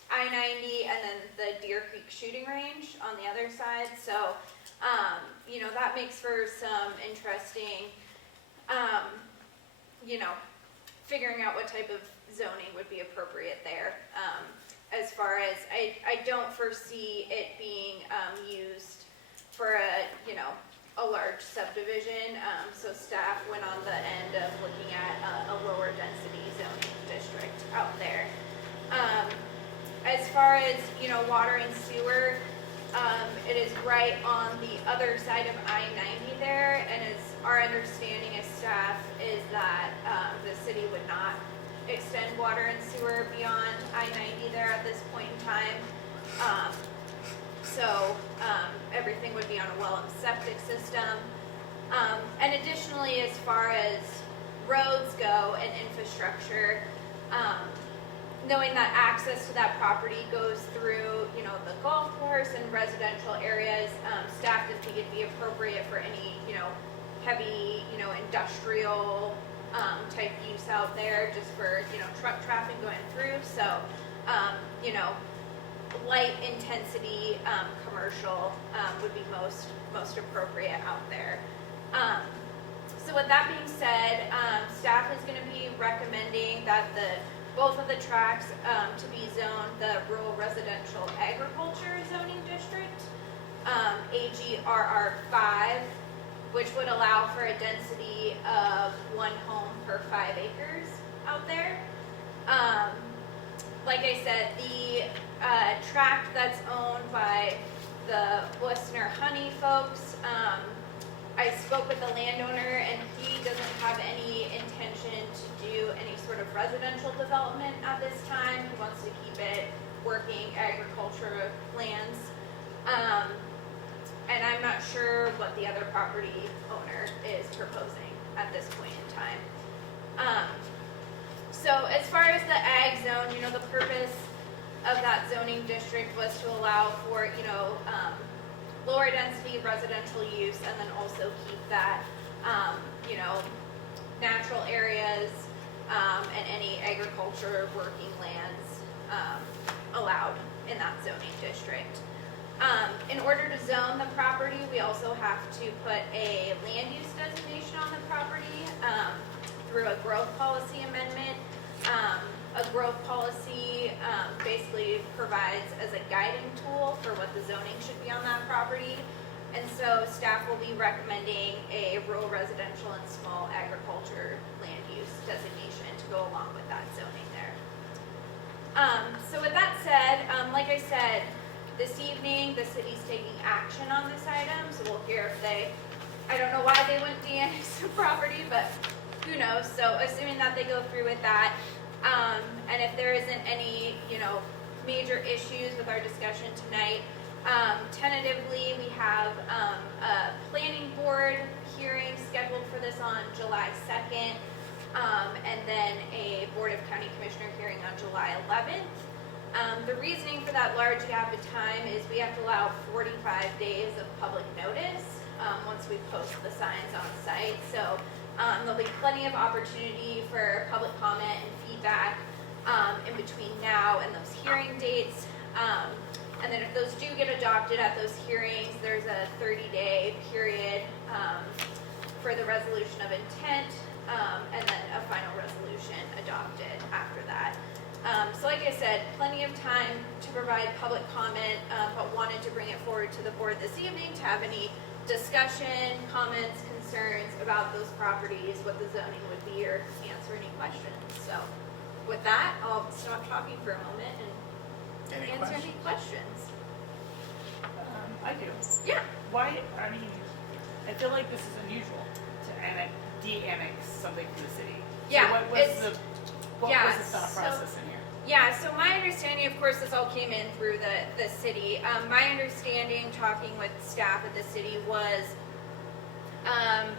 I-90, and then the Deer Creek shooting range on the other side. So, that makes for some interesting, figuring out what type of zoning would be appropriate there. As far as, I don't foresee it being used for a large subdivision. So staff went on the end of looking at a lower density zoning district out there. As far as, water and sewer, it is right on the other side of I-90 there, and our understanding as staff is that the city would not extend water and sewer beyond I-90 there at this point in time. So everything would be on a well and septic system. And additionally, as far as roads go and infrastructure, knowing that access to that property goes through, the golf course and residential areas, staff didn't think it'd be appropriate for any, heavy, industrial type use out there, just for, truck traffic going through. So, light intensity commercial would be most appropriate out there. So with that being said, staff is going to be recommending that both of the tracts to be zoned the Rural Residential Agriculture Zoning District, AGRR 5, which would allow for a density of 1 home per 5 acres out there. Like I said, the tract that's owned by the Listener Honey folks, I spoke with the landowner, and he doesn't have any intention to do any sort of residential development at this time. He wants to keep it working agriculture lands. And I'm not sure what the other property owner is proposing at this point in time. So as far as the ag zone, the purpose of that zoning district was to allow for, lower density residential use, and then also keep that, natural areas and any agriculture working lands allowed in that zoning district. In order to zone the property, we also have to put a land use designation on the property through a growth policy amendment. A growth policy basically provides as a guiding tool for what the zoning should be on that property. And so staff will be recommending a rural residential and small agriculture land use designation to go along with that zoning there. So with that said, like I said, this evening, the city's taking action on this item, so we'll hear if they, I don't know why they wouldn't de-annex the property, but who knows? So assuming that they go through with that, and if there isn't any, major issues with our discussion tonight, tentatively we have a planning board hearing scheduled for this on July 2nd, and then a Board of County Commissioner hearing on July 11th. The reasoning for that large gap of time is we have to allow 45 days of public notice once we post the signs on site. So there'll be plenty of opportunity for public comment and feedback in between now and those hearing dates. And then if those do get adopted at those hearings, there's a 30-day period for the resolution of intent, and then a final resolution adopted after that. So like I said, plenty of time to provide public comment, but wanted to bring it forward to the board this evening to have any discussion, comments, concerns about those properties, what the zoning would be, or answer any questions. So with that, I'll stop talking for a moment and answer any questions. I do. Yeah. Why, I feel like this is unusual to de-annex something from the city. Yeah, So what was the thought so- process in here? Yeah, so my understanding, of course, this all came in through the city. My understanding, talking with staff at the city, was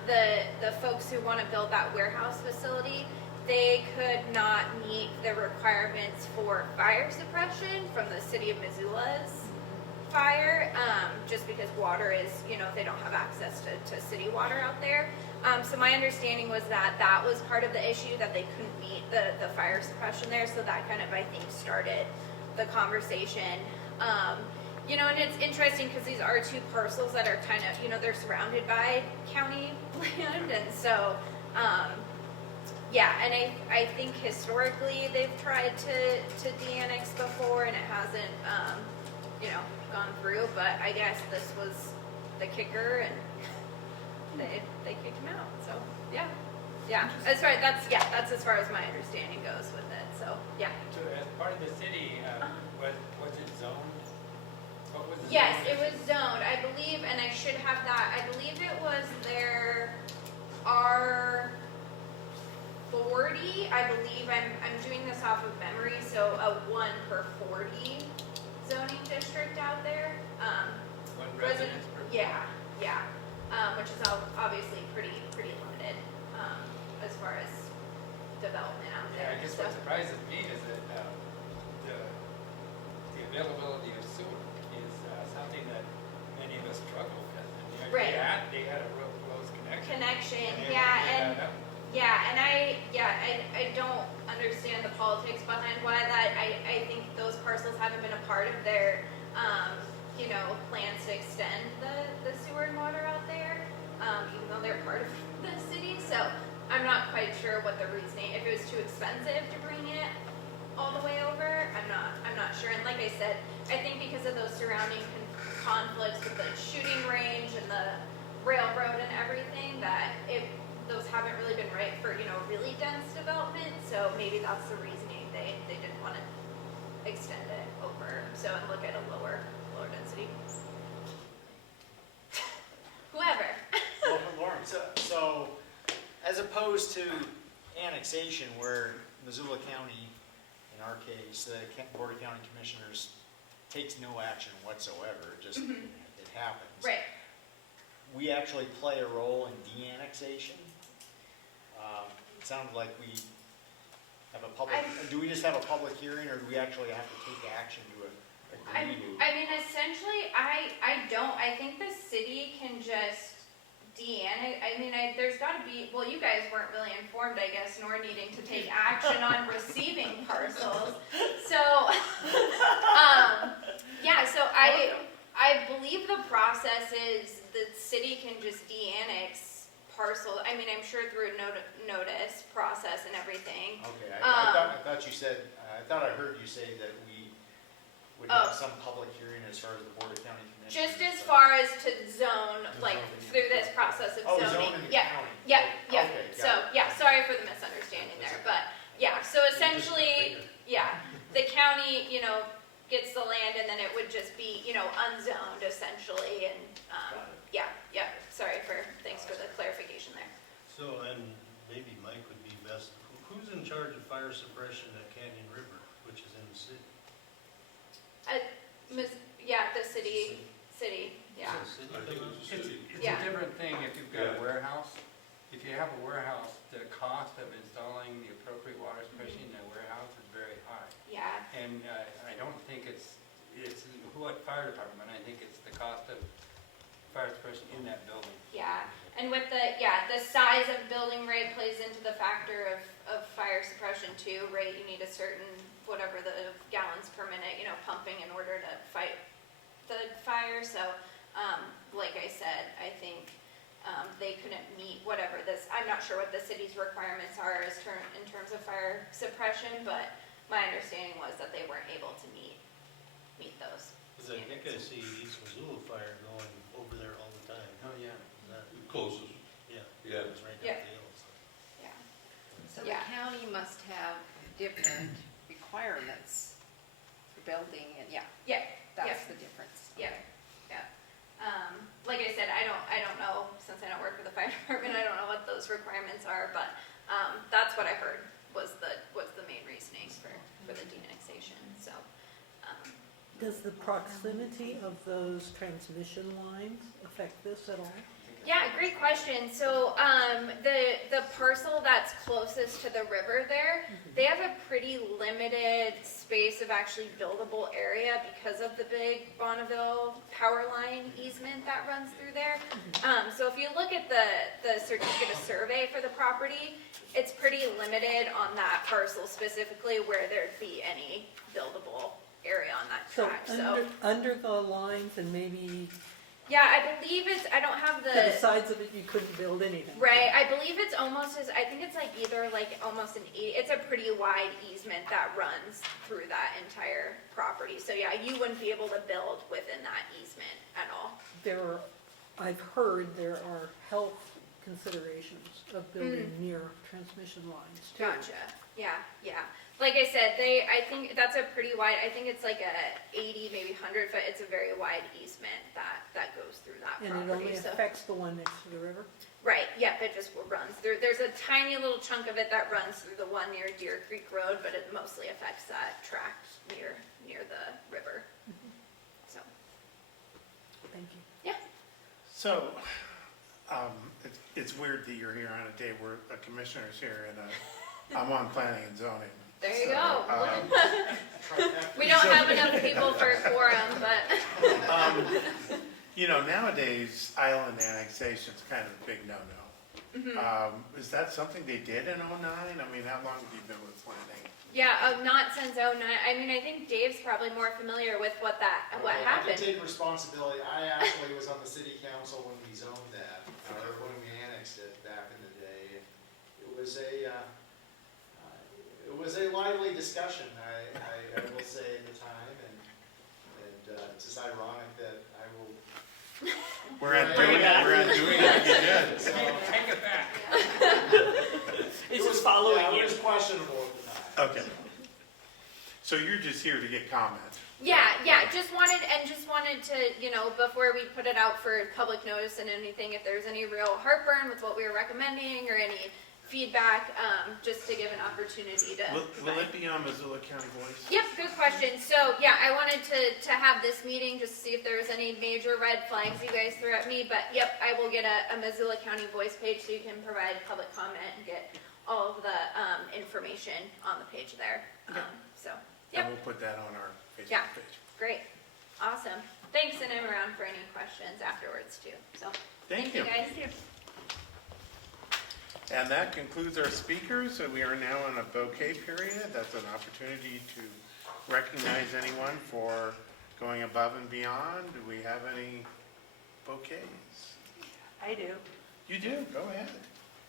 the folks who want to build that warehouse facility, they could not meet the requirements for fire suppression from the city of Missoula's fire, just because water is, they don't have access to city water out there. So my understanding was that was part of the issue, that they couldn't meet the fire suppression there. So that kind of, I think, started the conversation. And it's interesting because these are two parcels that are kind of, they're surrounded by county land. And so, and I think historically they've tried to de-annex before and it hasn't, gone through, but I guess this was the kicker and they kicked him out. So that's as far as my understanding goes with it. So So as part of the city, was it zoned? What was the yes, zoning? it was zoned, I believe, and I should have that. I believe it was their R40. I believe I'm doing this off of memory, so a 1/40 zoning district out there. One residence per. Which is obviously pretty limited as far as development out there. Yeah, I guess So- what surprises me is that the availability of sewer is something that many of us struggle with. And Right. They had a real close connection. And I don't understand the politics behind why that. I think those parcels haven't been a part of their, plans to extend the sewer and water out there, even though they're part of the city. So I'm not quite sure what the reasoning, if it was too expensive to bring it all the way over, I'm not sure. And like I said, I think because of those surrounding conflicts with the shooting range and the railroad and everything, that those haven't really been right for, really dense development. So maybe that's the reasoning they didn't want to extend it over. So and look at a lower density. Whoever. Well, Lauren, so as opposed to annexation where Missoula County, in our case, the Board of County Commissioners takes no action whatsoever, just it happens. Right. We actually play a role in de-annexation. It sounded like we have a public, do we just have a public hearing or do we actually have to take action to agree to? I mean, essentially, I don't. I think the city can just de-annex. I mean, there's got to be, well, you guys weren't really informed, I guess, nor needing to take action on receiving parcels. So, so I believe the process is the city can just de-annex parcel. I mean, I'm sure through a notice process and everything. Okay, I thought you said, I thought I heard you say that we would have some public hearing as far as the Board of County Commissioners. Just as far as to zone, like, through this process of Oh, zoning. zone in the Yeah, county. yeah, yeah. Okay, got So, it. yeah, sorry for the misunderstanding there, but, yeah, so essentially, yeah, the county, you know, gets the land and then it would just be, you know, unzoned essentially, and, yeah, thanks for the clarification there. So, and maybe Mike would be best, who's in charge of fire suppression at Canyon River, which is in the city? Yeah, the city, yeah. Is it city I think come it's out? a city. It's Yeah. a different thing if you've got Yeah. a warehouse. If you have a warehouse, the cost of installing the appropriate water suppression in that warehouse is very high. Yeah, And I don't think it's what fire department, I think it's the cost of fire suppression in that building. yeah, and with the size of building, right, plays into the factor of fire suppression too, right? You need a certain, whatever the gallons per minute, you know, pumping in order to fight the fire, so, like I said, I think, they couldn't meet whatever this, I'm not sure what the city's requirements are in terms of fire suppression, but my understanding was that they weren't able to meet those. Because I think I see East Missoula fire going over there all the time. Oh, yeah. Is that, It closes. yeah. Yeah. It's right Yeah. down the hill, so. Yeah, So the Yeah. county must have different requirements for building, and yeah, yeah, that's the difference. yeah, yeah. Like I said, I don't know, since I don't work for the fire department, I don't know what those requirements are, but, that's what I heard was the main reasoning for the denixation, so, Does the proximity of those transmission lines affect this at all? yeah, great question. So, the parcel that's closest to the river there, they have a pretty limited space of actually buildable area because of the big Bonneville power line easement that runs through there. So if you look at the certificate of survey for the property, it's pretty limited on that parcel specifically where there'd be any buildable area on that So track, under the lines and maybe yeah, I believe I don't have to the sides of it, you couldn't build anything. Right, I believe it's almost I think it's like either like almost it's a pretty wide easement that runs through that entire property. So yeah, you wouldn't be able to build within that easement at all. I've heard there are health considerations of building near transmission lines too. Gotcha, yeah. Like I said, I think that's a pretty wide, I think it's like a 80, maybe 100 foot, it's a very wide easement that goes through that And property. it only So affects the one next to the river? right, yep, it just runs through. There's a tiny little chunk of it that runs through the one near Deer Creek Road, but it mostly affects that tract near the river. So, Thank you. yeah. So, it's weird that you're here on a day where a commissioner's here and I'm on planning and zoning. There you So, go. We don't have enough people for a quorum, but You know, nowadays, island annexation's kind of a big no-no. Is that something they did in '09? I mean, how long have you been with planning? yeah, not since '09. I mean, I think Dave's probably more familiar with what I happened. can take responsibility. I actually was on the city council when we zoned that, or when we annexed it back in the day. It was a lively discussion, I will say at the time, and it's just ironic that I will. We're on doing it, you did. So, Take it back. It's just following yeah, you. it was questionable at the time. Okay. So you're just here to get comment? Yeah, just wanted to, you know, before we put it out for public notice and anything, if there's any real heartburn with what we were recommending or any feedback, just to give an opportunity to. Will it be on Missoula County Voice? Yep, good question. So, yeah, I wanted to have this meeting just to see if there was any major red flags you guys threw at me, but yep, I will get a Missoula County Voice page so you can provide public comment and get all of the information on the page there. So, And yep, we'll put that on our Yeah. Facebook page. great, awesome. Thanks, and I'm around for any questions afterwards too, so. Thank you. guys. And that concludes our speakers. So we are now in a bouquet period. That's an opportunity to recognize anyone for going above and beyond. Do we have any bouquets? I do. You do, go ahead.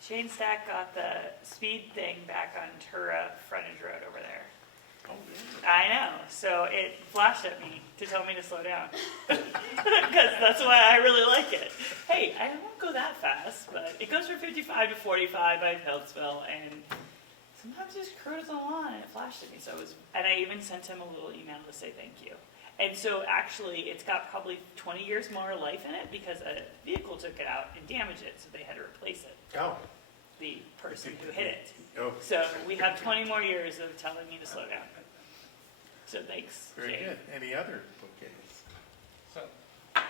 Shane Stack got the speed thing back on Tura frontage road over there. Oh, really? I know, so it flashed at me to tell me to slow down. Because That's why I really like it. Hey, I won't go that fast, but it goes from 55 to 45 by Peltsville, and sometimes just cruise along, and it flashed at me. So it was, and I even sent him a little email to say thank you. And so actually, it's got probably 20 years more life in it because a vehicle took it out and damaged it, so they had to replace it. Oh. The person who hit it. Oh. So we have 20 more years of telling me to slow down. So thanks, Very Jane. good. Any other bouquets? So, I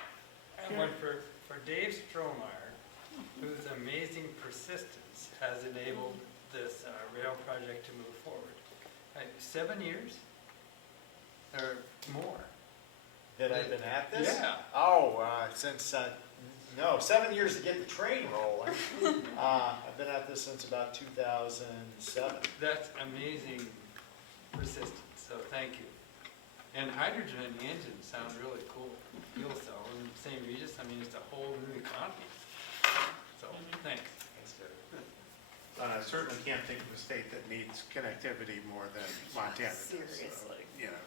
have one for Dave Strohmeyer, whose amazing persistence has enabled this rail project to move forward. 7 years or more. That I've been at this? Yeah. Oh, since, no, 7 years to get the train rolling. I've been at this since about 2007. That's amazing persistence, so thank you. And hydrogen in the engine sounds really cool. Fuel cell in St. Regis, I mean, it's a whole new economy. So, thanks. Thanks, Derek. I certainly can't think of a state that needs connectivity more than Montana does. So, Seriously. you know,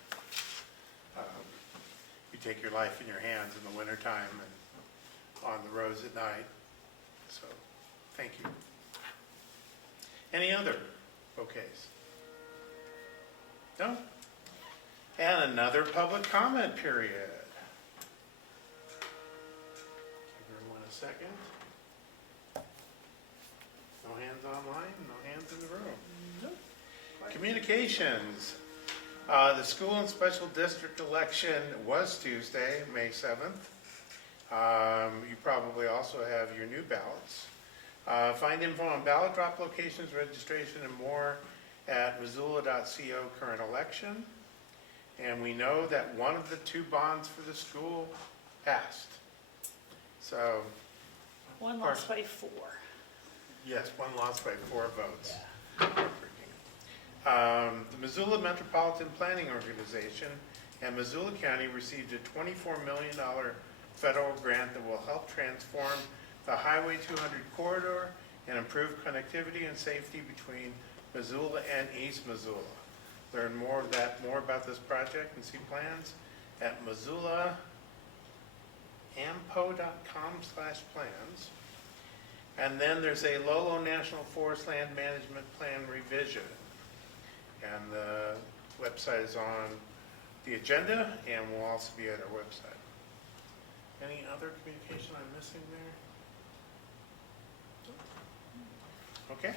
you take your life in your hands in the wintertime and on the roads at night. So, thank you. Any other bouquets? No? And another public comment period. Give everyone a second. No hands online, no hands in the room. Communications. The school and special district election was Tuesday, May 7th. You probably also have your new ballots. Find info on ballot drop locations, registration, and more at missoula.co current election. And we know that one of the two bonds for the school passed. So, One lost by 4. yes, one lost by 4 votes. The Missoula Metropolitan Planning Organization and Missoula County received a $24 million federal grant that will help transform the Highway 200 corridor and improve connectivity and safety between Missoula and East Missoula. Learn more about this project and see plans at missoulaampo.com/plans. And then there's a Lolo National Forest Land Management Plan revision. And the website is on the agenda and will also be at our website. Any other communication I'm missing there? Okay.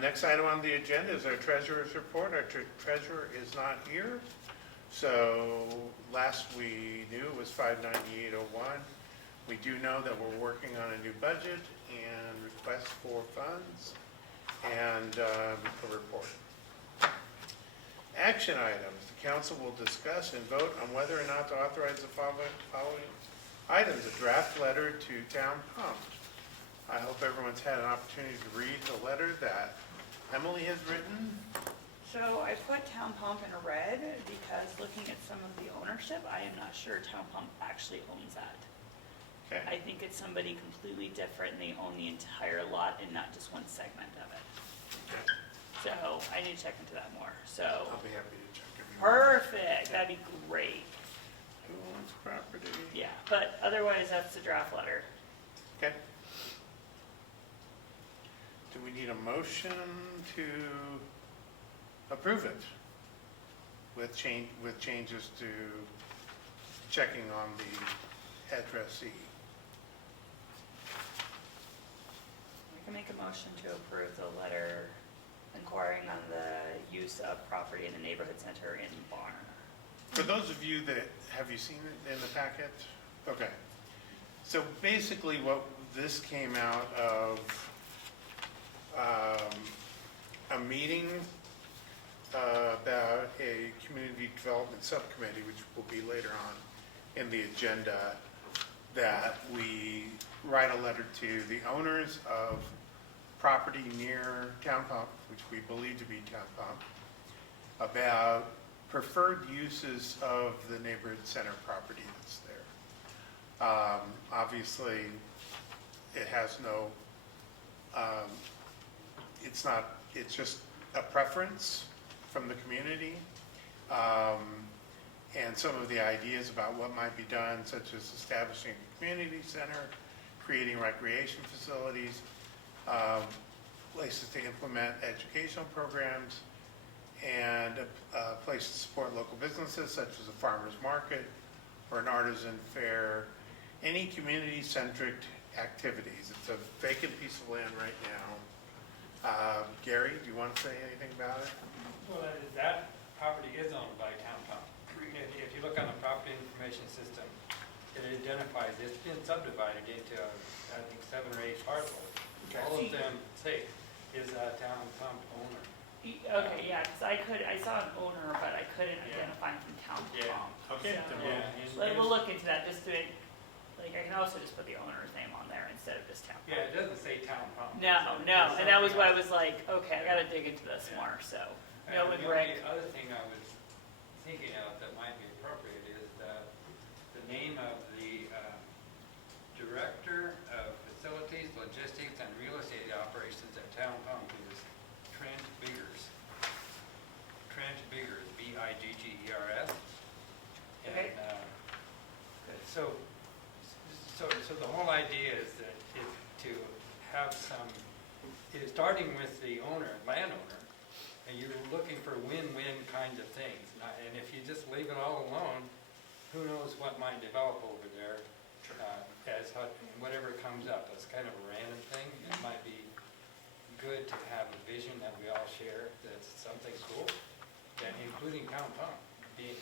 Next item on the agenda is our treasurer's report. Our treasurer is not here. So last we knew it was 598.01. We do know that we're working on a new budget and requests for funds and a report. Action items. The council will discuss and vote on whether or not to authorize the following items. A draft letter to town pump. I hope everyone's had an opportunity to read the letter that Emily has written. So I put Town Pump in red because looking at some of the ownership, I am not sure Town Pump actually owns that. Okay. I think it's somebody completely different and they own the entire lot and not just one segment of it. Okay. So I need to check into that more. So I'll be happy to check everything. perfect, that'd be great. Who owns property? Yeah, but otherwise that's the draft letter. Okay. Do we need a motion to approve it with changes to checking on the addressee? We can make a motion to approve the letter inquiring on the use of property in the neighborhood center in Barn. For those of you that, have you seen it in the packet? Okay. So basically what this came out of a meeting about a community development subcommittee, which will be later on in the agenda, that we write a letter to the owners of property near Town Pump, which we believe to be Town Pump, about preferred uses of the neighborhood center property that's there. Obviously, it has no, it's just a preference from the community. and some of the ideas about what might be done, such as establishing a community center, creating recreation facilities, places to implement educational programs, and a place to support local businesses such as a farmer's market or an artisan fair, any community-centric activities. It's a vacant piece of land right now. Gary, do you want to say anything about it? Well, that property is owned by Town Pump. If you look on the property information system, it identifies, it's been subdivided into, I think, 7 or 8 parcels. All of them say is a Town Pump owner. Okay, yeah, because I saw an owner, but I couldn't identify him from Town Pump. Okay. So, Yeah, we'll look into that, just to make, like, I can also just put the owner's name on there instead of just Town Pump. Yeah, it doesn't say Town Pump. No, and that was why I was like, okay, I gotta dig into this more, so. And No, with the Rick. only other thing I was thinking of that might be appropriate is that the name of the Director of Facilities, Logistics, and Real Estate Operations at Town Pump is Trent Biggers. Trent Biggers, Biggers. Okay. And so the whole idea is to have some, starting with the owner, landowner, and you're looking for win-win kinds of things. And if you just leave it all alone, who knows what might develop over there whatever comes up. It's kind of a random thing. It might be good to have a vision that we all share, that's something cool, and including Town Pump being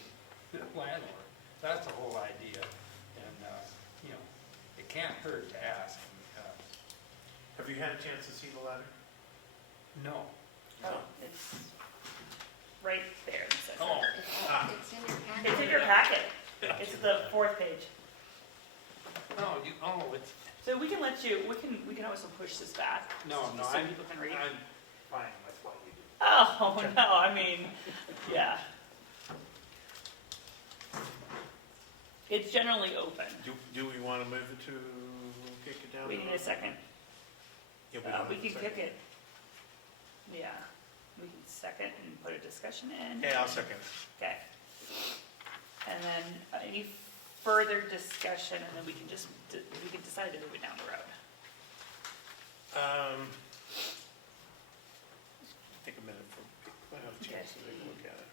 the landlord. That's the whole idea. And, it can't hurt to ask. Have you had a chance to see the letter? No. Oh, it's right there. It says Oh. that. It's in your packet. It's in your packet. It's the 4th page. No, it's, So we can we can also push this back. no, so people can read. I'm fine with what you do. Oh, no, I mean, yeah. It's generally open. Do we want to move it to kick it down? We need a second. Yeah, don't We have a can second. kick it. Yeah, we can second and put a discussion in. Okay, I'll second. Okay. And then any further discussion, and then we can just, we can decide to move it down the road. Take a minute for people to have a chance to take a look at it.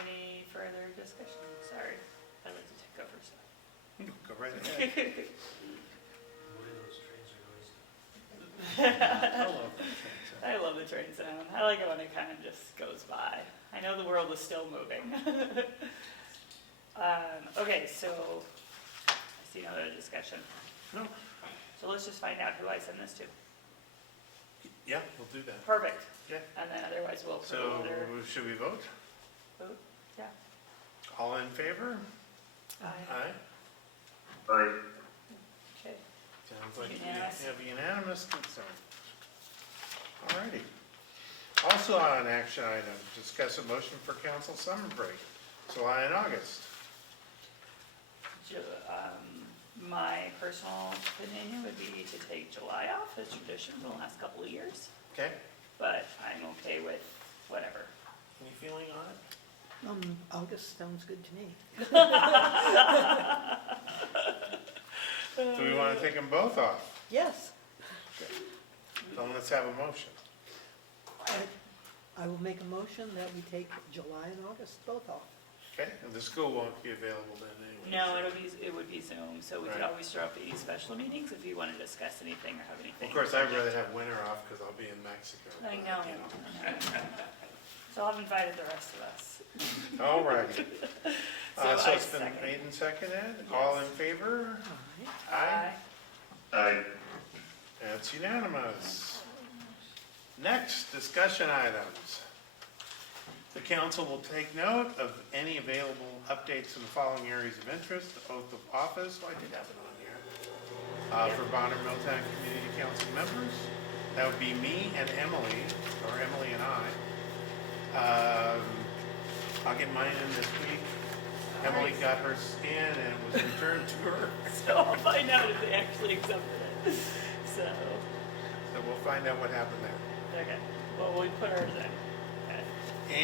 Any further discussion? Sorry, I like to take over, so. Go right ahead. Boy, those trains are noisy. I love the train sound. I like it when it kind of just goes by. I know the world is still moving. Okay, so I see no other discussion. No. So let's just find out who I send this to. Yeah, we'll do that. Perfect. Okay. And then otherwise we'll put So, another should we vote? vote. Yeah. All in favor? Aye. Aye. Okay. Sounds like we Unanimous. have unanimous consent. Alrighty. Also on an action item, discuss a motion for council summer break, July and August. My personal opinion would be to take July off as tradition for the last couple of years, Okay? but I'm okay with whatever. Any feeling on it? August sounds good to me. Do we want to take them both off? Yes, Then let's have a motion. I will make a motion that we take July and August both off. Okay? And the school won't be available then anyway. No, it would be Zoom, so we could Right. always throw up any special meetings if you want to discuss anything or have anything. Of course, I'd rather have winter off because I'll be in Mexico. I but, know. you So I've invited the rest of us. All right. So So I it's been second. made and seconded. All in favor? All right. Aye. Aye. That's unanimous. Next, discussion items. The council will take note of any available updates in the following areas of interest. The oath of office, I did have it on here. For Bonner Milltown Community Council members, that would be me and Emily, or Emily and I. I'll get mine in this week. Emily got her scan and it was returned to her. So I'll find out if they actually accepted it. So, We'll find out what happened there. okay. Well, we put ours in. Okay.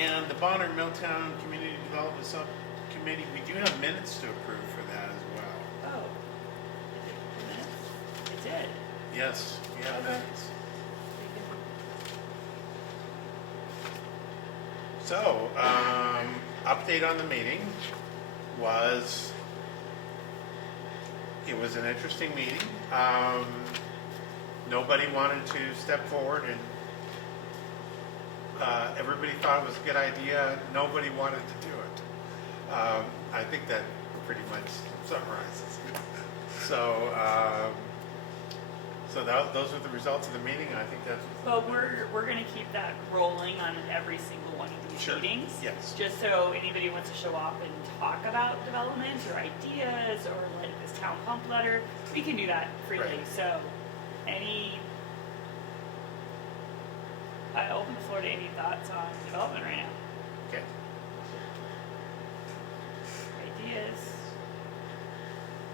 And the Bonner Milltown Community Development Subcommittee, we do have minutes to approve for that as well. Oh. It did. Yes, we have Okay. minutes. So, update on the meeting was, it was an interesting meeting. Nobody wanted to step forward and everybody thought it was a good idea. Nobody wanted to do it. I think that pretty much summarizes it. So those are the results of the meeting. I think that's. But we're gonna keep that rolling on every single one of these Sure. meetings. Yes. Just so anybody wants to show up and talk about development or ideas or like this town pump letter, we can do that freely. Right. So I open the floor to any thoughts on development right now. Okay. Ideas.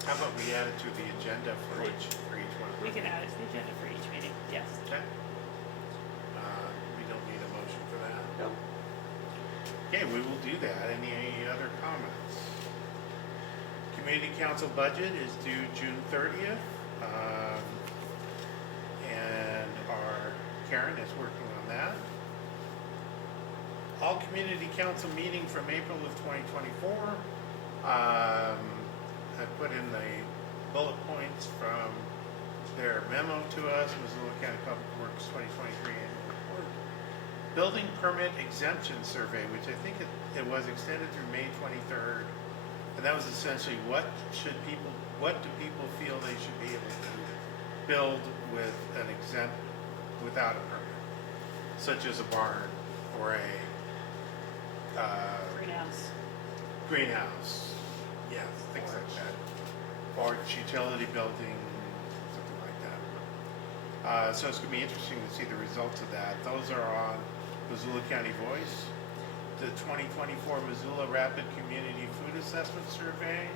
How about we add it to the agenda for each one? We can add it to the agenda for each meeting. Yes. Okay. We don't need a motion for that. Nope. Okay, we will do that. Any other comments? Community council budget is due June 30th. And our Karen is working on that. All community council meeting from April of 2024. I put in the bullet points from their memo to us, Missoula County Public Works 2023 annual report. Building permit exemption survey, which I think it was extended through May 23rd. And that was essentially what do people feel they should be able to build with an exempt, without a permit, such as a barn or a Greenhouse. greenhouse, yes, things like that. Porch, utility building, something like that. So it's gonna be interesting to see the results of that. Those are on Missoula County Voice. The 2024 Missoula Rapid Community Food Assessment Survey.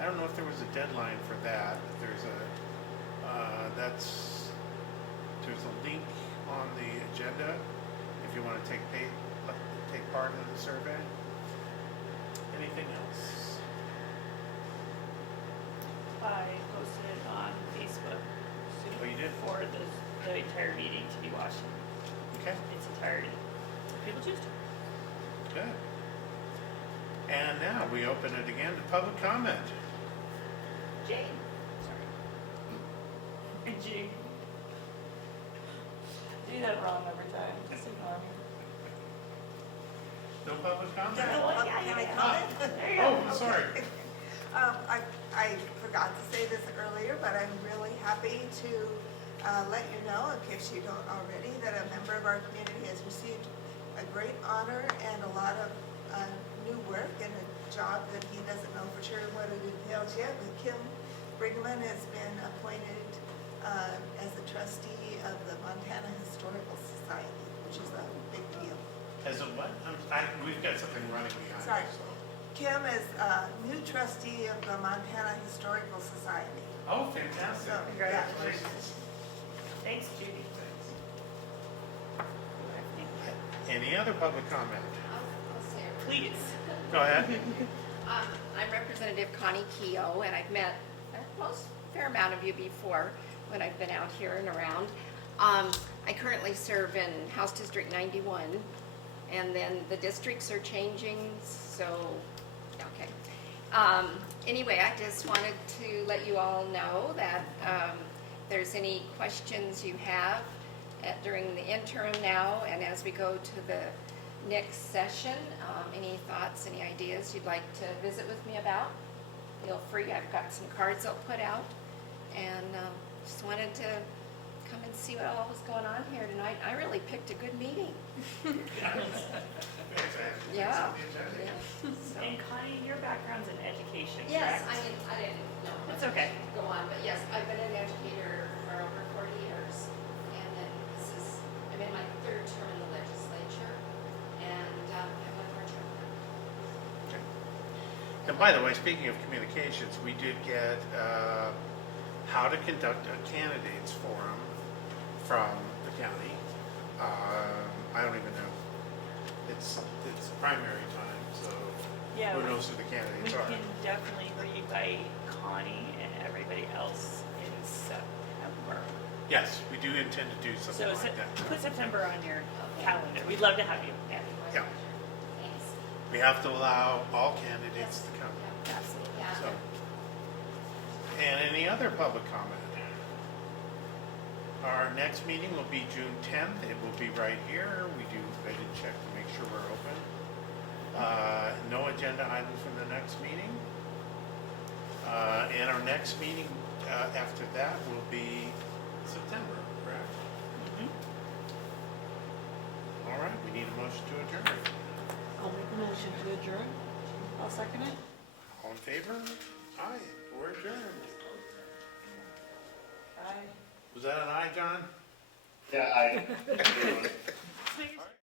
I don't know if there was a deadline for that, but there's a link on the agenda if you want to take part in the survey. Anything else? I posted it on Facebook. Oh, you did? For the entire meeting to be watched Okay, in its entirety. If people choose to. good. And now we open it again to public comment. Jane. Sorry. And Jane. Do that wrong every time. Just ignore me. No public comment? Can I comment? There you go. Oh, sorry. I forgot to say this earlier, but I'm really happy to let you know, in case you don't already, that a member of our community has received a great honor and a lot of new work and a job that he doesn't know for sure what it entails yet. But Kim Brigham has been appointed as a trustee of the Montana Historical Society, which is a big deal. As a what? We've got something running behind Sorry. us. So. Kim is a new trustee of the Montana Historical Society. Oh, fantastic. So, Congratulations. Thanks, Judy. Any other public comment? I'll say it. Please. Go ahead. I'm Representative Connie Keogh, and I've met a fair amount of you before when I've been out here and around. I currently serve in House District 91, and then the districts are changing, so, okay. Anyway, I just wanted to let you all know that if there's any questions you have during the interim now, and as we go to the next session, any thoughts, any ideas you'd like to visit with me about, feel free. I've got some cards I'll put out, and just wanted to come and see what all was going on here tonight. I really picked a good meeting. Yeah. Yeah. So- And Connie, your background's in education, Yes, correct? I mean, I didn't know. It's okay. Go on, but yes, I've been an educator for over 40 years. And then I'm in my third term in the legislature, and have one more term. And by the way, speaking of communications, we did get how to conduct a candidates forum from the county. I don't even know. It's primary time, so Yeah, who we- knows who the We candidates are? can definitely reinvite Connie and everybody else in September. Yes, we do intend to do something So like that. put September on your calendar. We'd love to have you. Yeah, Yeah. Thanks. We have to allow all candidates to come. absolutely. Yeah. So, and any other public comment? Our next meeting will be June 10th. It will be right here. I did check to make sure we're open. No agenda items for the next meeting. And our next meeting after that will be September, correct? Mhm. All right, we need a motion to adjourn. I'll make a motion to adjourn. I'll second it. All in favor? Aye, we're adjourned. Aye. Was that an aye, John? Yeah, I.